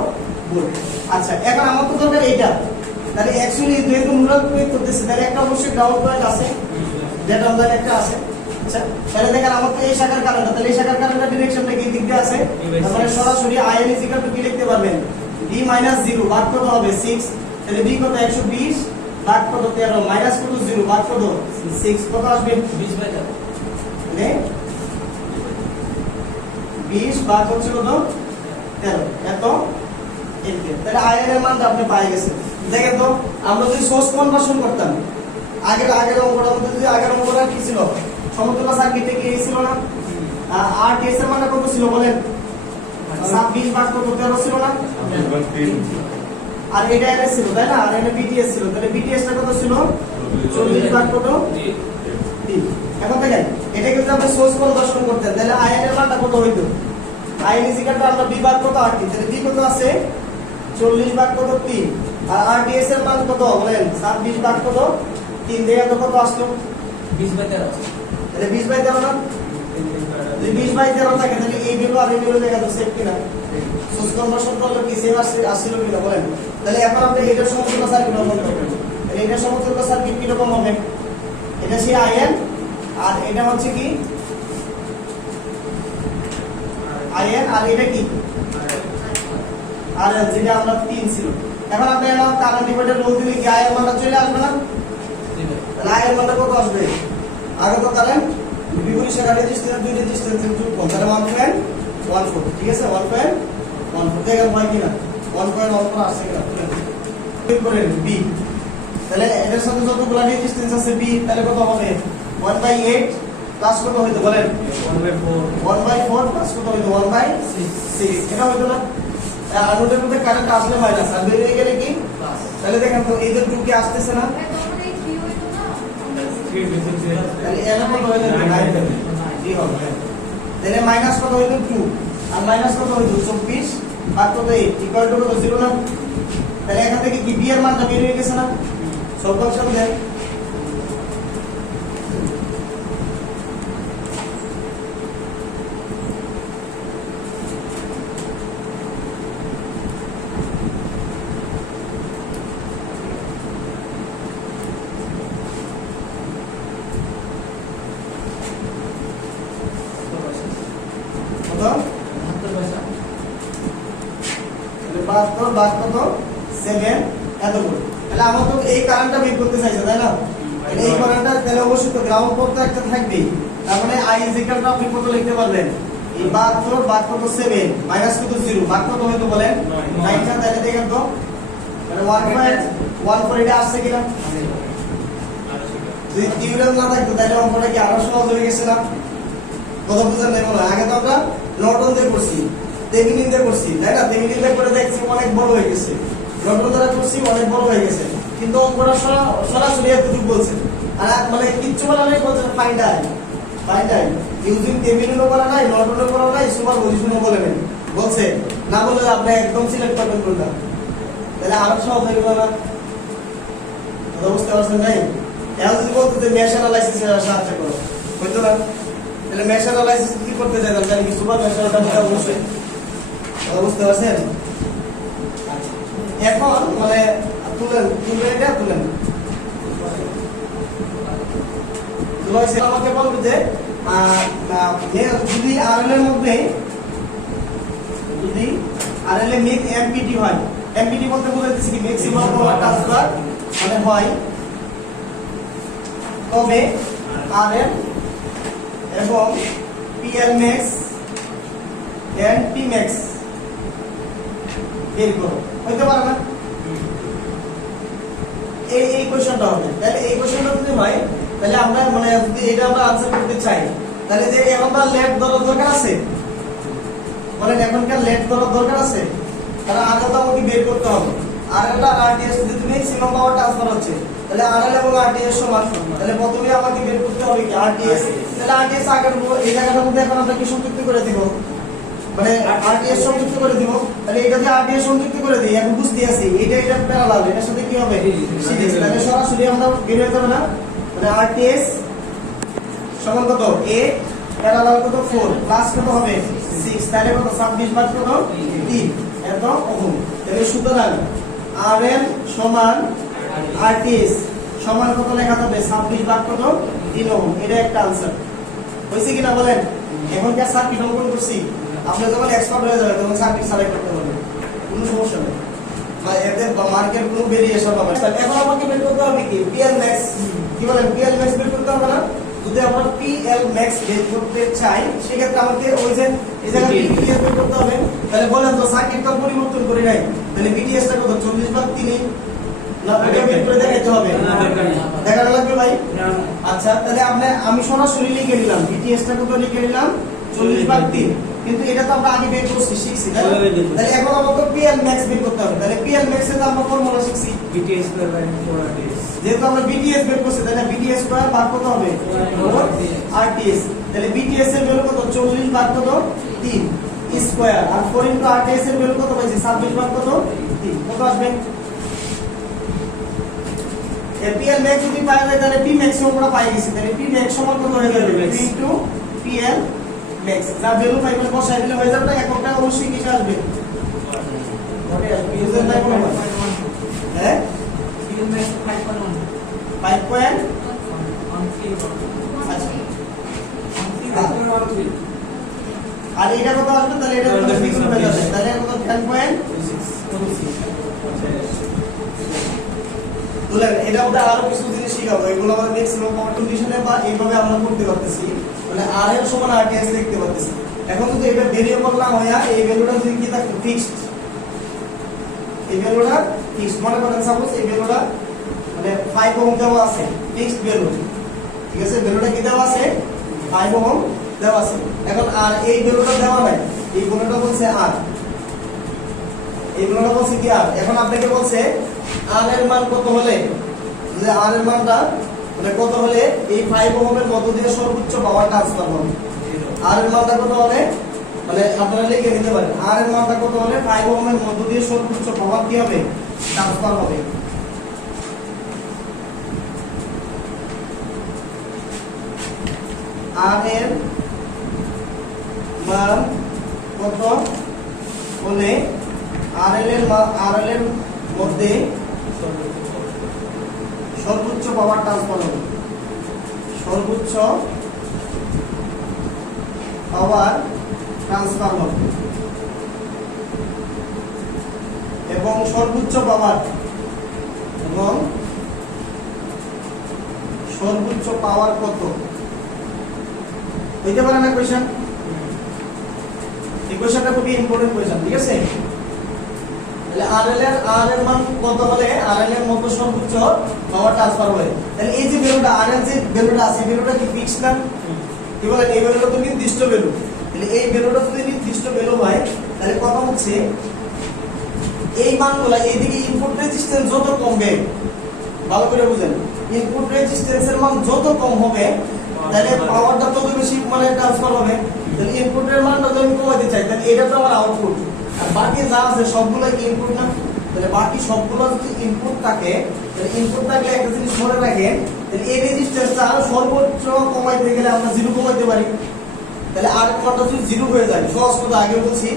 ভোল্ট। আচ্ছা এখন আমার তো দরকার এইটা। তাহলে অ্যাকচুয়ালি যেহেতু নোডাল প্রয়োগ করতেছে তাহলে একটা অবশ্যই গ্রাউন্ড পয়েন্ট আছে, যেটা আমাদের একটা আছে। আচ্ছা তাহলে দেখেন আমার তো এই শাখার কারেন্ট, তাহলে এই শাখার কারেন্টের ডিরেকশনটা কি দিক দিয়ে আছে? তাহলে সরাসরি আইএন ইজ ইকুয়াল টু কি লিখতে পারবেন? b - 0 ভাগ কত হবে? 6। তাহলে b কত? 120 ভাগ কত? 13 মাইনাস কত? 0 ভাগ কত? 6 কত আসবে? 20/13। মানে 20 ভাগ হচ্ছে কত? 13 এত এম্পিয়ার। তাহলে আইএন এর মানটা আপনি পেয়ে গেছেন। দেখেন তো আমরা যদি সোর্স কনভার্সন করতাম আগের অঙ্কটার মধ্যে, যদি আগের অঙ্কটা কি ছিল? সমতুল্য সার্কিটে কি ছিল না? আর টিএস এর মানটা কত ছিল বলেন? 26 ভাগ কত? 13 ছিল না? আর এটা এনএস ছিল তাই না? আর এনে বিটিএস ছিল। তাহলে বিটিএস টা কত ছিল? 40 ভাগ কত? 3। এখন দেখেন এটাকে যদি আপনি সোর্স কনভার্সন করতেন তাহলে আইএন এর মানটা কত হইতো? আইএন ইজ ইকুয়াল টু আমরা বি ভাগ কত? আর টি। তাহলে বি কত আছে? 40 ভাগ কত? 3। আর আরডিএস এর মান কত বলেন? 26 ভাগ কত? 3 দিয়ে তো কত আসলো? 20/13। তাহলে 20/13 না? যদি 20/13 থাকে তাহলে এই ভ্যালু আর এই ভ্যালু দেখা তো সেম কিনা? সোর্স কনভার্সন করলে কি সেম আসছিল কিনা বলেন? তাহলে এখন আপনি এটার সমতুল্য সার্কিট অঙ্কন করবেন। তাহলে এটার সমতুল্য সার্কিট কি রকম হবে? এটা সেই আইএন আর এটা হচ্ছে কি আইএন, আর এটা কি আর যেটা আমরা 3 ছিল। এখন আপনি এলাও কারেন্ট ডিভাইডার রুল দিলে কি আইএন মানটা চলে আসবে না? তাহলে আইএন মানটা কত আসবে? আগে তো কারেন্ট বিপরীত শাখা রেজিস্ট্যান্স দুই রেজিস্ট্যান্সের যোগফল, তাহলে 1.14। ঠিক আছে 1.14 দেখেন হয় কিনা? 1.14 আসছে কিনা বের করে বি। তাহলে এটার সাথে যতগুলো রেজিস্ট্যান্স আছে বি, তাহলে কত হবে? 1/8 প্লাস কত হইতো বলেন? 1/4 প্লাস কত হইতো? 1/6। এটা হইতো না? আর নোডের মধ্যে কারেন্ট আসলে মাইনাস আর বের হয়ে গেলে কি প্লাস। তাহলে দেখেন তো এই যে 2 কি আসতেছে না? তাহলে এর কত হইলো? 9 ডি হবে। তাহলে মাইনাস কত হইলো? 2 আর মাইনাস কত হইলো? 24 ভাগ কত 8 ইকুয়াল টু কত? 0 না? তাহলে এখান থেকে কি বি এর মানটা বের হয়ে গেছে না? সব অপশন দেন। তাহলে আমরা তো এই কারেন্টটা বের করতে চাইছি তাই না? এই কারেন্টটা তাহলে অবশ্যই তো গ্রাউন্ড পথ তো একটা থাকবেই। তার মানে I ইজ ইকুয়াল টু আপনি কত লিখতে পারবেন? এই 72 ভাগ কত 7 মাইনাস কত 0 ভাগ কত হইতো বলেন 9 টা, তাহলে দেখেন তো মানে 1.14 এটা আসছে কিনা? যদি টিউটোরিয়াল না থাকতো তাহলে অঙ্কটা কি আরো সহজ হয়ে গেছে না? কথা বুঝেন না মনে হয়? আগে তো আমরা নর্টন দিয়ে করছি, থেভেনিন দিয়ে করছি, তাই না? থেভেনিন দিয়ে করে দেখছি অনেক বড় হয়ে গেছে, নর্টন দ্বারা করছি অনেক বড় হয়ে গেছে, কিন্তু অঙ্কটা সরাসরি এতটুকু বলছে। আর মানে কিচ্ছু বলা নাই, বলছে ফাইন্ড আই ইউজিং থেভেনিনও বলা নাই, নর্টনও বলা নাই, সুপারপজিশনও বলে নাই, বলছে না বললে আপনি একদম সিলেক্ট করবেন কোনটা, তাহলে আরো সহজ হয়ে গেল না? কথা বুঝতে পারছেন নাই? এখন যদি বলতো যে মেশ অ্যানালাইসিস এর সাহায্য করো, হইতো না? তাহলে মেশ অ্যানালাইসিস কি করতে চাইতাম জানি কি সুপার মেশ অ্যানালাইসিস অবশ্যই। কথা বুঝতে পারছেন? এখন মানে তুলেন আমাকে বলবে যে যদি আরএল এর মধ্যে যদি আরএল এ মিক এমপিটি হয়, এমপিটি বলতে বলেছি কি ম্যাক্সিমাম পাওয়ার ট্রান্সফার মানে হয়, তবে আরএল এবং PL max and P max বের করো, হইতে পারে না? এই কোশ্চেনটা হবে। তাহলে এই কোশ্চেনটা যদি হয় তাহলে আমরা মানে যদি এটা আমরা আনসার করতে চাই তাহলে যে এখনকার লেট ধরার দরকার আছে, বলেন এখনকার লেট ধরার দরকার আছে, তাহলে আরএলটা আমাকে বের করতে হবে। আরএলটা আর আরটিএস যদি ম্যাক্সিমাম পাওয়ার ট্রান্সফার হচ্ছে তাহলে আরএল এবং আরটিএস সমান, তাহলে প্রথমে আমাকে বের করতে হবে কি আরটিএস। তাহলে আরটিএস আগের এই জায়গাটার মধ্যে এখন আমরা কি সংযুক্ত করে দিব, মানে আরটিএস সংযুক্ত করে দিব। তাহলে এটা যে আরটিএস সংযুক্ত করে দেই, এখন বুঝতে আছি এটা প্যারালাল, এর সাথে কি হবে সিরিজ, তাহলে সরাসরি আমরা বের হয়ে যাবে না, মানে আরটিএস সমান কত a প্যারালাল কত 4 প্লাস কত হবে 6, তাহলে কত 26 ভাগ কত 3 এত ওহম। তাহলে সুতরাং আরএল সমান আরটিএস সমান কত লেখা হবে 26 ভাগ কত 3 ওহম। এটা একটা आंसर হইছে কিনা বলেন? এখন কি সার্কিট অঙ্কন করছি, আপনি যখন এক্সপার্ট হয়ে যাবেন তখন সার্কিট সারাই করতে পারবেন, কোনো সমস্যা নেই, মানে এতে মার্কেট কোনো ভেরিয়েশন হবে না। এখন আমাকে বের করতে হবে কি পিএল ম্যাক্স, কি বলেন পিএল ম্যাক্স বের করতে হবে না? যদি আমরা পিএল ম্যাক্স বের করতে চাই সেক্ষেত্রে আমাদের ওই যে এই জায়গায় বিটিএস বের করতে হবে। তাহলে বলেন তো সার্কিটটা পরিবর্তন করে নাই, তাহলে বিটিএসটা কত 40 ভাগ 3 না এটা বের করে দেখাতে হবে, দেখানো লাগবে ভাই? আচ্ছা তাহলে আমি সরাসরি লিখে নিলাম বিটিএসটা কত লিখে নিলাম 40 ভাগ 3, কিন্তু এটা তো আমরা আগে বের করছি শিখছি, তাহলে এখন আমাকে পিএল ম্যাক্স বের করতে হবে। তাহলে পিএল ম্যাক্স এর আমরা ফর্মুলা শিখছি বিটিএস স্কয়ার বাই 4আরটিএস, যেহেতু আমরা বিটিএস বের করছি তাহলে বিটিএস স্কয়ার ভাগ কত হবে 4আরটিএস, তাহলে বিটিএস এর ভ্যালু কত 40 ভাগ কত 3 স্কয়ার, আর 4 ইনটু আরটিএস এর ভ্যালু কত পাইছি 26 ভাগ কত 3, কত আসবে? পিএল ম্যাক্স যদি পাই যায় তাহলে পি ম্যাক্স আমরা পাই গেছি, তাহলে পি ম্যাক্স সমান কত হয়ে যাবে পি ইনটু পিএল ম্যাক্স, যা ভ্যালু পাইবেন বসাই দিলে হয়ে যাবে না। এককটা অবশ্যই কিসে আসবে ঘটে আসবে, ইউজার নাই কোনো হ্যাঁ পিএল ম্যাক্স 5.1 আচ্ছা, আর এটা কত আসবে তাহলে এটা কত দ্বিগুণ হয়ে যাবে, তাহলে কত 10.26 তুলেন। এটা মধ্যে আরো কিছু জিনিস শিখাবো, এগুলো আমাদের ম্যাক্সিমাম পাওয়ার কন্ডিশনে বা এইভাবে আমরা করতে পারতেছি, মানে আর এর সমান আরটিএস লিখতে পারতেছি। এখন যদি এটা ভেরিয়েবল না হয় এই ভ্যালুটা যদি কি থাকে ফিক্সড, এই ভ্যালুটা ফিক্সড, মনে করেন সাপোজ এই ভ্যালুটা মানে 5 ওহম দেওয়া আছে, ফিক্সড ভ্যালু, ঠিক আছে? ভ্যালুটা কি দেওয়া আছে 5 ওহম দেওয়া আছে। এখন আর এই ভ্যালুটা দেওয়া নাই, এই ভ্যালুটা বলছে আর, এই ভ্যালুটা বলছে কি আর। এখন আপনাকে বলছে আর এর মান কত হলে, যে আর এর মানটা মানে কত হলে এই 5 ওহমের মধ্য দিয়ে সর্বোচ্চ পাওয়ার ট্রান্সফার হবে। আর এর মানটা কত হলে মানে আপনারা লিখে নিতে পারেন, আর এর মানটা কত হলে 5 ওহমের মধ্য দিয়ে সর্বোচ্চ পাওয়ার কি হবে ট্রান্সফার হবে। আর এর মান কত হলে আরএল এর মধ্যে সর্বোচ্চ পাওয়ার ট্রান্সফার হবে, সর্বোচ্চ পাওয়ার ট্রান্সফার হবে, এবং সর্বোচ্চ পাওয়ার কত হইতে পারে না কোয়েশ্চেন? ইকুয়েশনটা খুবই ইম্পর্টেন্ট কোয়েশ্চন, ঠিক আছে? তাহলে আর এর মান কত হলে RL এর মতো সর্বোচ্চ পাওয়ার ট্রান্সফার হয়? তাহলে এই যে ভ্যালুটা RL যে ভ্যালুটা আছে, এই ভ্যালুটা কি ফিক্সড না? কি বলেন, এই ভ্যালুটা তো নির্দিষ্ট ভ্যালু। তাহলে এই ভ্যালুটা যদি নির্দিষ্ট ভ্যালু হয়, তাহলে কথা হচ্ছে এই মানগুলা এইদিকে ইনপুট রেজিস্ট্যান্স যত কমবে, ভালো করে বুঝেন, ইনপুট রেজিস্ট্যান্সের মান যত কম হবে তাহলে পাওয়ারটা তত বেশি মানে ট্রান্সফার হবে। তাহলে ইনপুটের মানটা যদি আমি কমাতে চাই, তাহলে এটা তো আমার আউটপুট, আর বাকি যা আছে সবগুলো কি ইনপুট না? তাহলে বাকি সবগুলো যদি ইনপুট থাকে, তাহলে ইনপুট থাকলে একটা জিনিস মনে রাখেন, তাহলে এই রেজিস্ট্যান্সটা সর্বোচ্চ কমাইতে গেলে আমরা জিরো কমাইতে পারি। তাহলে আর এর মানটা যদি জিরো হয়ে যায়, সহজ কথা আগে বলছি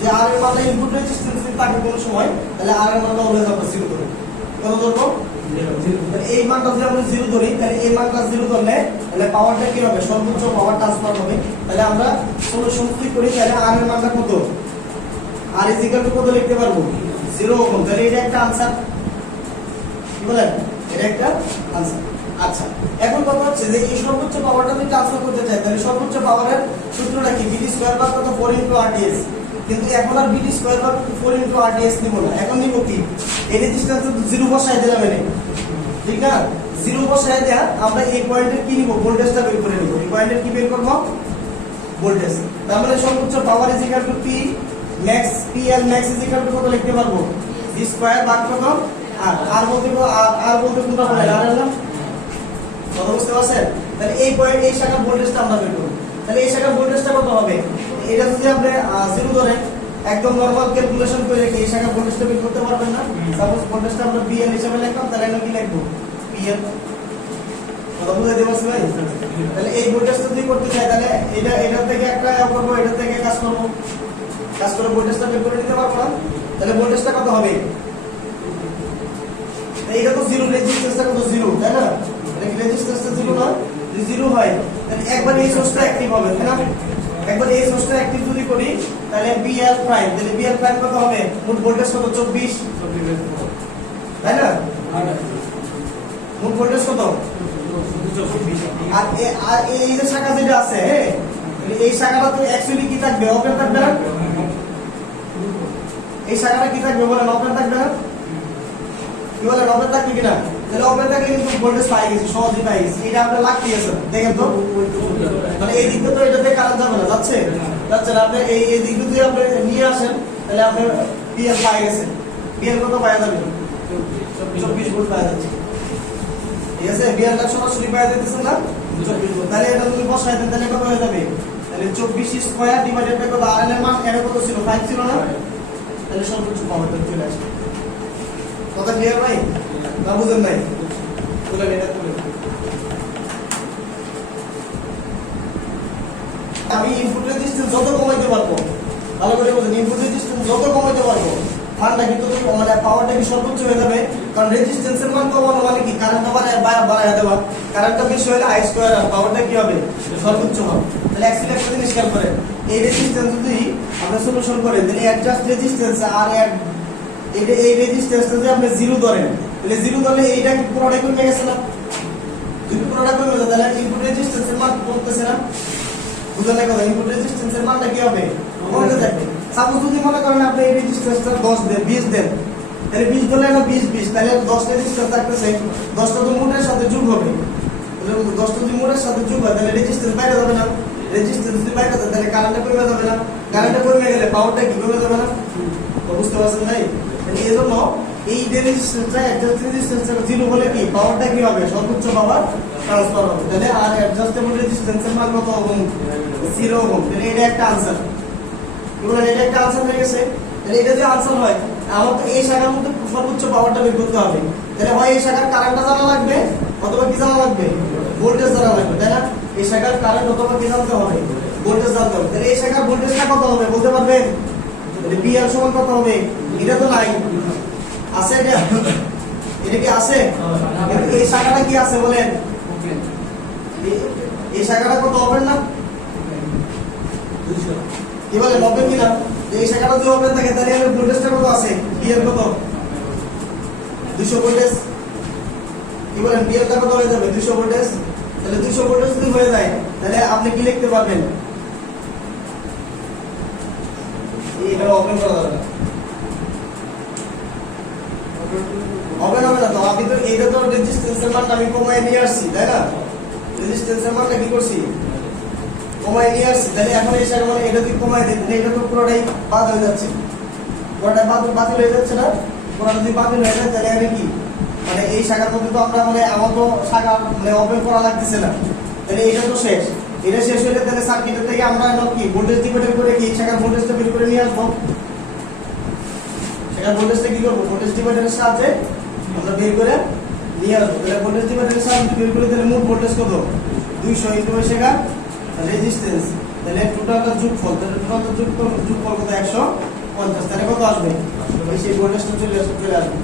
যে আর এর মানটা ইনপুট রেজিস্ট্যান্স যদি থাকে কোনো সময়, তাহলে আর এর মানটা অলওয়েজ আমরা জিরো ধরি। কত ধরবো? তাহলে এই মানটা যদি আমরা জিরো ধরি, তাহলে এই মানটা জিরো ধরলে তাহলে পাওয়ারটা কি হবে? সর্বোচ্চ পাওয়ার ট্রান্সফার হবে। তাহলে আমরা সলিউশন কি করি, তাহলে আর এর মানটা কত? আর ইজ ইকুয়াল টু কত লিখতে পারবো? 0 ওহম। তাহলে এটা একটা आंसर, কি বলেন? এটা একটা आंसर। আচ্ছা, এখন কথা হচ্ছে যে এই সর্বোচ্চ পাওয়ারটা আমি ট্রান্সফার করতে চাই, তাহলে সর্বোচ্চ পাওয়ারের সূত্রটা কি? VT স্কয়ার বাই কত? 4 RTS। কিন্তু এখন আর VT স্কয়ার বাই 4 RTS নিব না, এখন নিব কি? এই রেজিস্ট্যান্স তো 0 বসায় দিলাম এনে, ঠিক না? 0 বসায় দেয়া আমরা এই পয়েন্টের কি নিব? ভোল্টেজটা বের করে নিব। এই পয়েন্টের কি বের করব? ভোল্টেজ। তার মানে সর্বোচ্চ power is equal two P max, PL max is equal two কত লিখতে পারবো? V স্কয়ার ভাগ কত? আর বলতে কোনটা বলে? আর না? কথা বুঝতে পারছেন? তাহলে এই পয়েন্ট, এই শাখার ভোল্টেজটা আমরা বের করব। তাহলে এই শাখার ভোল্টেজটা কত হবে? এটা যদি আপনি 0 ধরে একদম নরমাল ক্যালকুলেশন করে কি এই শাখার ভোল্টেজটা বের করতে পারবেন না? সাপোজ ভোল্টেজটা আমরা PL হিসেবে লিখলাম, তাহলে এটা কি লিখবো? PL। কথা বুঝাইতে পারছি ভাই? তাহলে এই ভোল্টেজটা যদি করতে চাই, তাহলে এটা থেকে একটা করব, এটা থেকে কাজ করে ভোল্টেজটা বের করে নিতে পারবো না? তাহলে ভোল্টেজটা কত হবে? এইটা তো 0, রেজিস্ট্যান্সটা কত? 0, তাই না? এটা কি রেজিস্ট্যান্সটা 0 না? যদি 0 হয় তাহলে একবার এই সোর্সটা অ্যাক্টিভ হবে, তাই না? একবার এই সোর্সটা অ্যাক্টিভ যদি করি, তাহলে BL প্রাইম, তাহলে BL প্রাইম কত হবে? মোট ভোল্টেজ কত? 24, তাই না? মোট ভোল্টেজ কত? 24। আর এই যে শাখা যেটা আছে, এই শাখাটা তো অ্যাকচুয়ালি কি থাকবে? ওপেন থাকবে না? এই শাখাটা কি থাকবে বলেন? ওপেন থাকবে না? কি বলেন, ওপেন থাকবে কিনা? তাহলে ওপেন থাকলে কিন্তু ভোল্টেজ পাই গেছি, সহজেই পাই গেছি। এটা আমরা লাগতে আছে, দেখেন তো। মানে এই দিকটা তো এটাতে কারেন্ট যাবে না, যাচ্ছে না। আপনি এই দিকটা যদি আপনি নিয়ে আসেন, তাহলে আপনি PL পাই গেছেন। PL কত পাওয়া যাবে? 24 ভোল্ট পাওয়া যাচ্ছে, ঠিক আছে? BL টা সরাসরি পাওয়া যাচ্ছে না 24 ভোল্ট। তাহলে এটা যদি বসায় দেন, তাহলে কত হয়ে যাবে? তাহলে 24 স্কয়ার ডিভাইডেড বাই কত? RL এর মান এর কত ছিল? 5 ছিল না? তাহলে সর্বোচ্চ পাওয়ারটা চলে আসবে। কথা ক্লিয়ার ভাই? না বুঝেন নাই? বলেন, এটা বলেন। আমি ইনপুট রেজিস্ট্যান্স যত কমাইতে পারবো, ভালো করে বুঝেন, ইনপুট রেজিস্ট্যান্স যত কমাইতে পারবো, ফান্ডটা কিন্তু মানে পাওয়ারটা কি সর্বোচ্চ হয়ে যাবে। কারণ রেজিস্ট্যান্সের মান কমানো মানে কি? কারেন্টটা বাড়ায় দেওয়া। কারেন্টটা বেশি হলে I স্কয়ার, আর পাওয়ারটা কি হবে? সর্বোচ্চ হবে। তাহলে অ্যাকচুয়ালি একটা জিনিস খেয়াল করেন, এই রেজিস্ট্যান্স যদি আমরা সলিউশন করেন, তাহলে অ্যাডজাস্ট রেজিস্ট্যান্স আর এই রেজিস্ট্যান্সটা যদি আপনি 0 ধরেন, তাহলে 0 ধরলে এইটা কি পুরোটাই কমে গেছে না? যদি পুরোটা কমে যায়, তাহলে ইনপুট রেজিস্ট্যান্সের মান কমতেছে না? বুঝলেন না কথা? ইনপুট রেজিস্ট্যান্সের মানটা কি হবে? কমতে থাকবে। সাপোজ যদি মনে করেন আপনি এই রেজিস্ট্যান্সটা 10 দেন, 20 দেন, তাহলে 20 ধরলে না 20, তাহলে 10 রেজিস্ট্যান্স থাকতেছে, 10টা তো মোটের সাথে যোগ হবে। তাহলে 10টা যদি মোটের সাথে যোগ হয়, তাহলে রেজিস্ট্যান্স বাইরে যাবে না? রেজিস্ট্যান্স যদি বাইরে যায়, তাহলে কারেন্টটা কমে যাবে না? কারেন্টটা কমে গেলে পাওয়ারটা কি কমে যাবে না? বুঝতে পারছেন ভাই? এই জন্য এই রেজিস্ট্যান্সটা, অ্যাডজাস্ট রেজিস্ট্যান্সটা 0 হলে কি পাওয়ারটা কি হবে? সর্বোচ্চ পাওয়ার ট্রান্সফার হবে। তাহলে আর অ্যাডজাস্টেবল রেজিস্ট্যান্সের মান কত ওহম? 0 ওহম। তাহলে এটা একটা आंसर, এগুলো এটা একটা आंसर হয়ে গেছে। তাহলে এটা যে आंसर হয়, আমার তো এই শাখার মধ্যে সর্বোচ্চ পাওয়ারটা বের করতে হবে। তাহলে হয় এই শাখার কারেন্টটা জানা লাগবে, অথবা কি জানা লাগবে? ভোল্টেজ জানা লাগবে, তাই না? এই শাখার কারেন্ট অথবা কি জানতে হবে? ভোল্টেজ জানতে হবে। তাহলে এই শাখার ভোল্টেজটা কত হবে বলতে পারবেন? তাহলে BL সমান কত হবে? এটা তো নাই, আছে এটা? এটা কি আছে? কিন্তু এই শাখাটা কি আছে বলেন? এই শাখাটা কত ওপেন না? কি বলেন, ওপেন কিনা? এই শাখাটা যদি ওপেন থাকে, তাহলে এর ভোল্টেজটা কত আছে? BL কত? 200 ভোল্টেজ। কি বলেন, BL টা কত হয়ে যাবে? 200 ভোল্টেজ। তাহলে 200 ভোল্টেজ যদি হয়ে যায়, তাহলে আপনি কি লিখতে পারবেন? এখানে ওপেন করা যাবে না, হবে না তো। আমি তো এইটা তো রেজিস্ট্যান্সের মানটা আমি কমায় নিয়ে আসছি, তাই না? রেজিস্ট্যান্সের মানটা কি করছি, কমায় নিয়ে আসছি। তাহলে এখন এই শাখা মানে এটা যদি কমায় দিই তাহলে এটা তো পুরোটাই বাদ হয়ে যাচ্ছে, পুরোটাই বাতিল হয়ে যাচ্ছে না? পুরোটা যদি বাতিল হয়ে যায় তাহলে আমি কি মানে এই শাখার মধ্যে তো আমরা মানে আমার তো শাখা মানে ওপেন করা লাগতেছে না, তাহলে এটা তো শেষ। এটা শেষ হলে তাহলে সার্কিটের থেকে আমরা এখন কি ভোল্টেজ ডিভাইডার করে কি শাখার ভোল্টেজটা বের করে নিয়ে আসবো। শাখার ভোল্টেজটা কি করবো, ভোল্টেজ ডিভাইডারের সাহায্যে আমরা বের করে নিয়ে আসবো। তাহলে ভোল্টেজ ডিভাইডারের সাহায্যে বের করে তাহলে মোট ভোল্টেজ কত, 200 ইনটু ওই শাখা রেজিস্ট্যান্স, তাহলে টোটালটা যোগফল, তাহলে টোটালটা যোগফল কত, 150। তাহলে কত আসবে, ওই সেই ভোল্টেজটা চলে আসবে।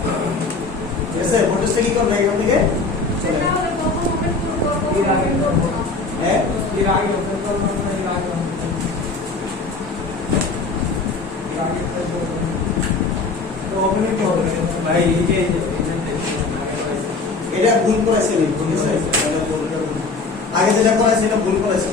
ঠিক আছে, ভোল্টেজটা কি করবে এখান থেকে চলে আসবে। হ্যাঁ এটা ভুল করেছি, ঠিক আছে, আগে যেটা করেছি এটা ভুল করেছি।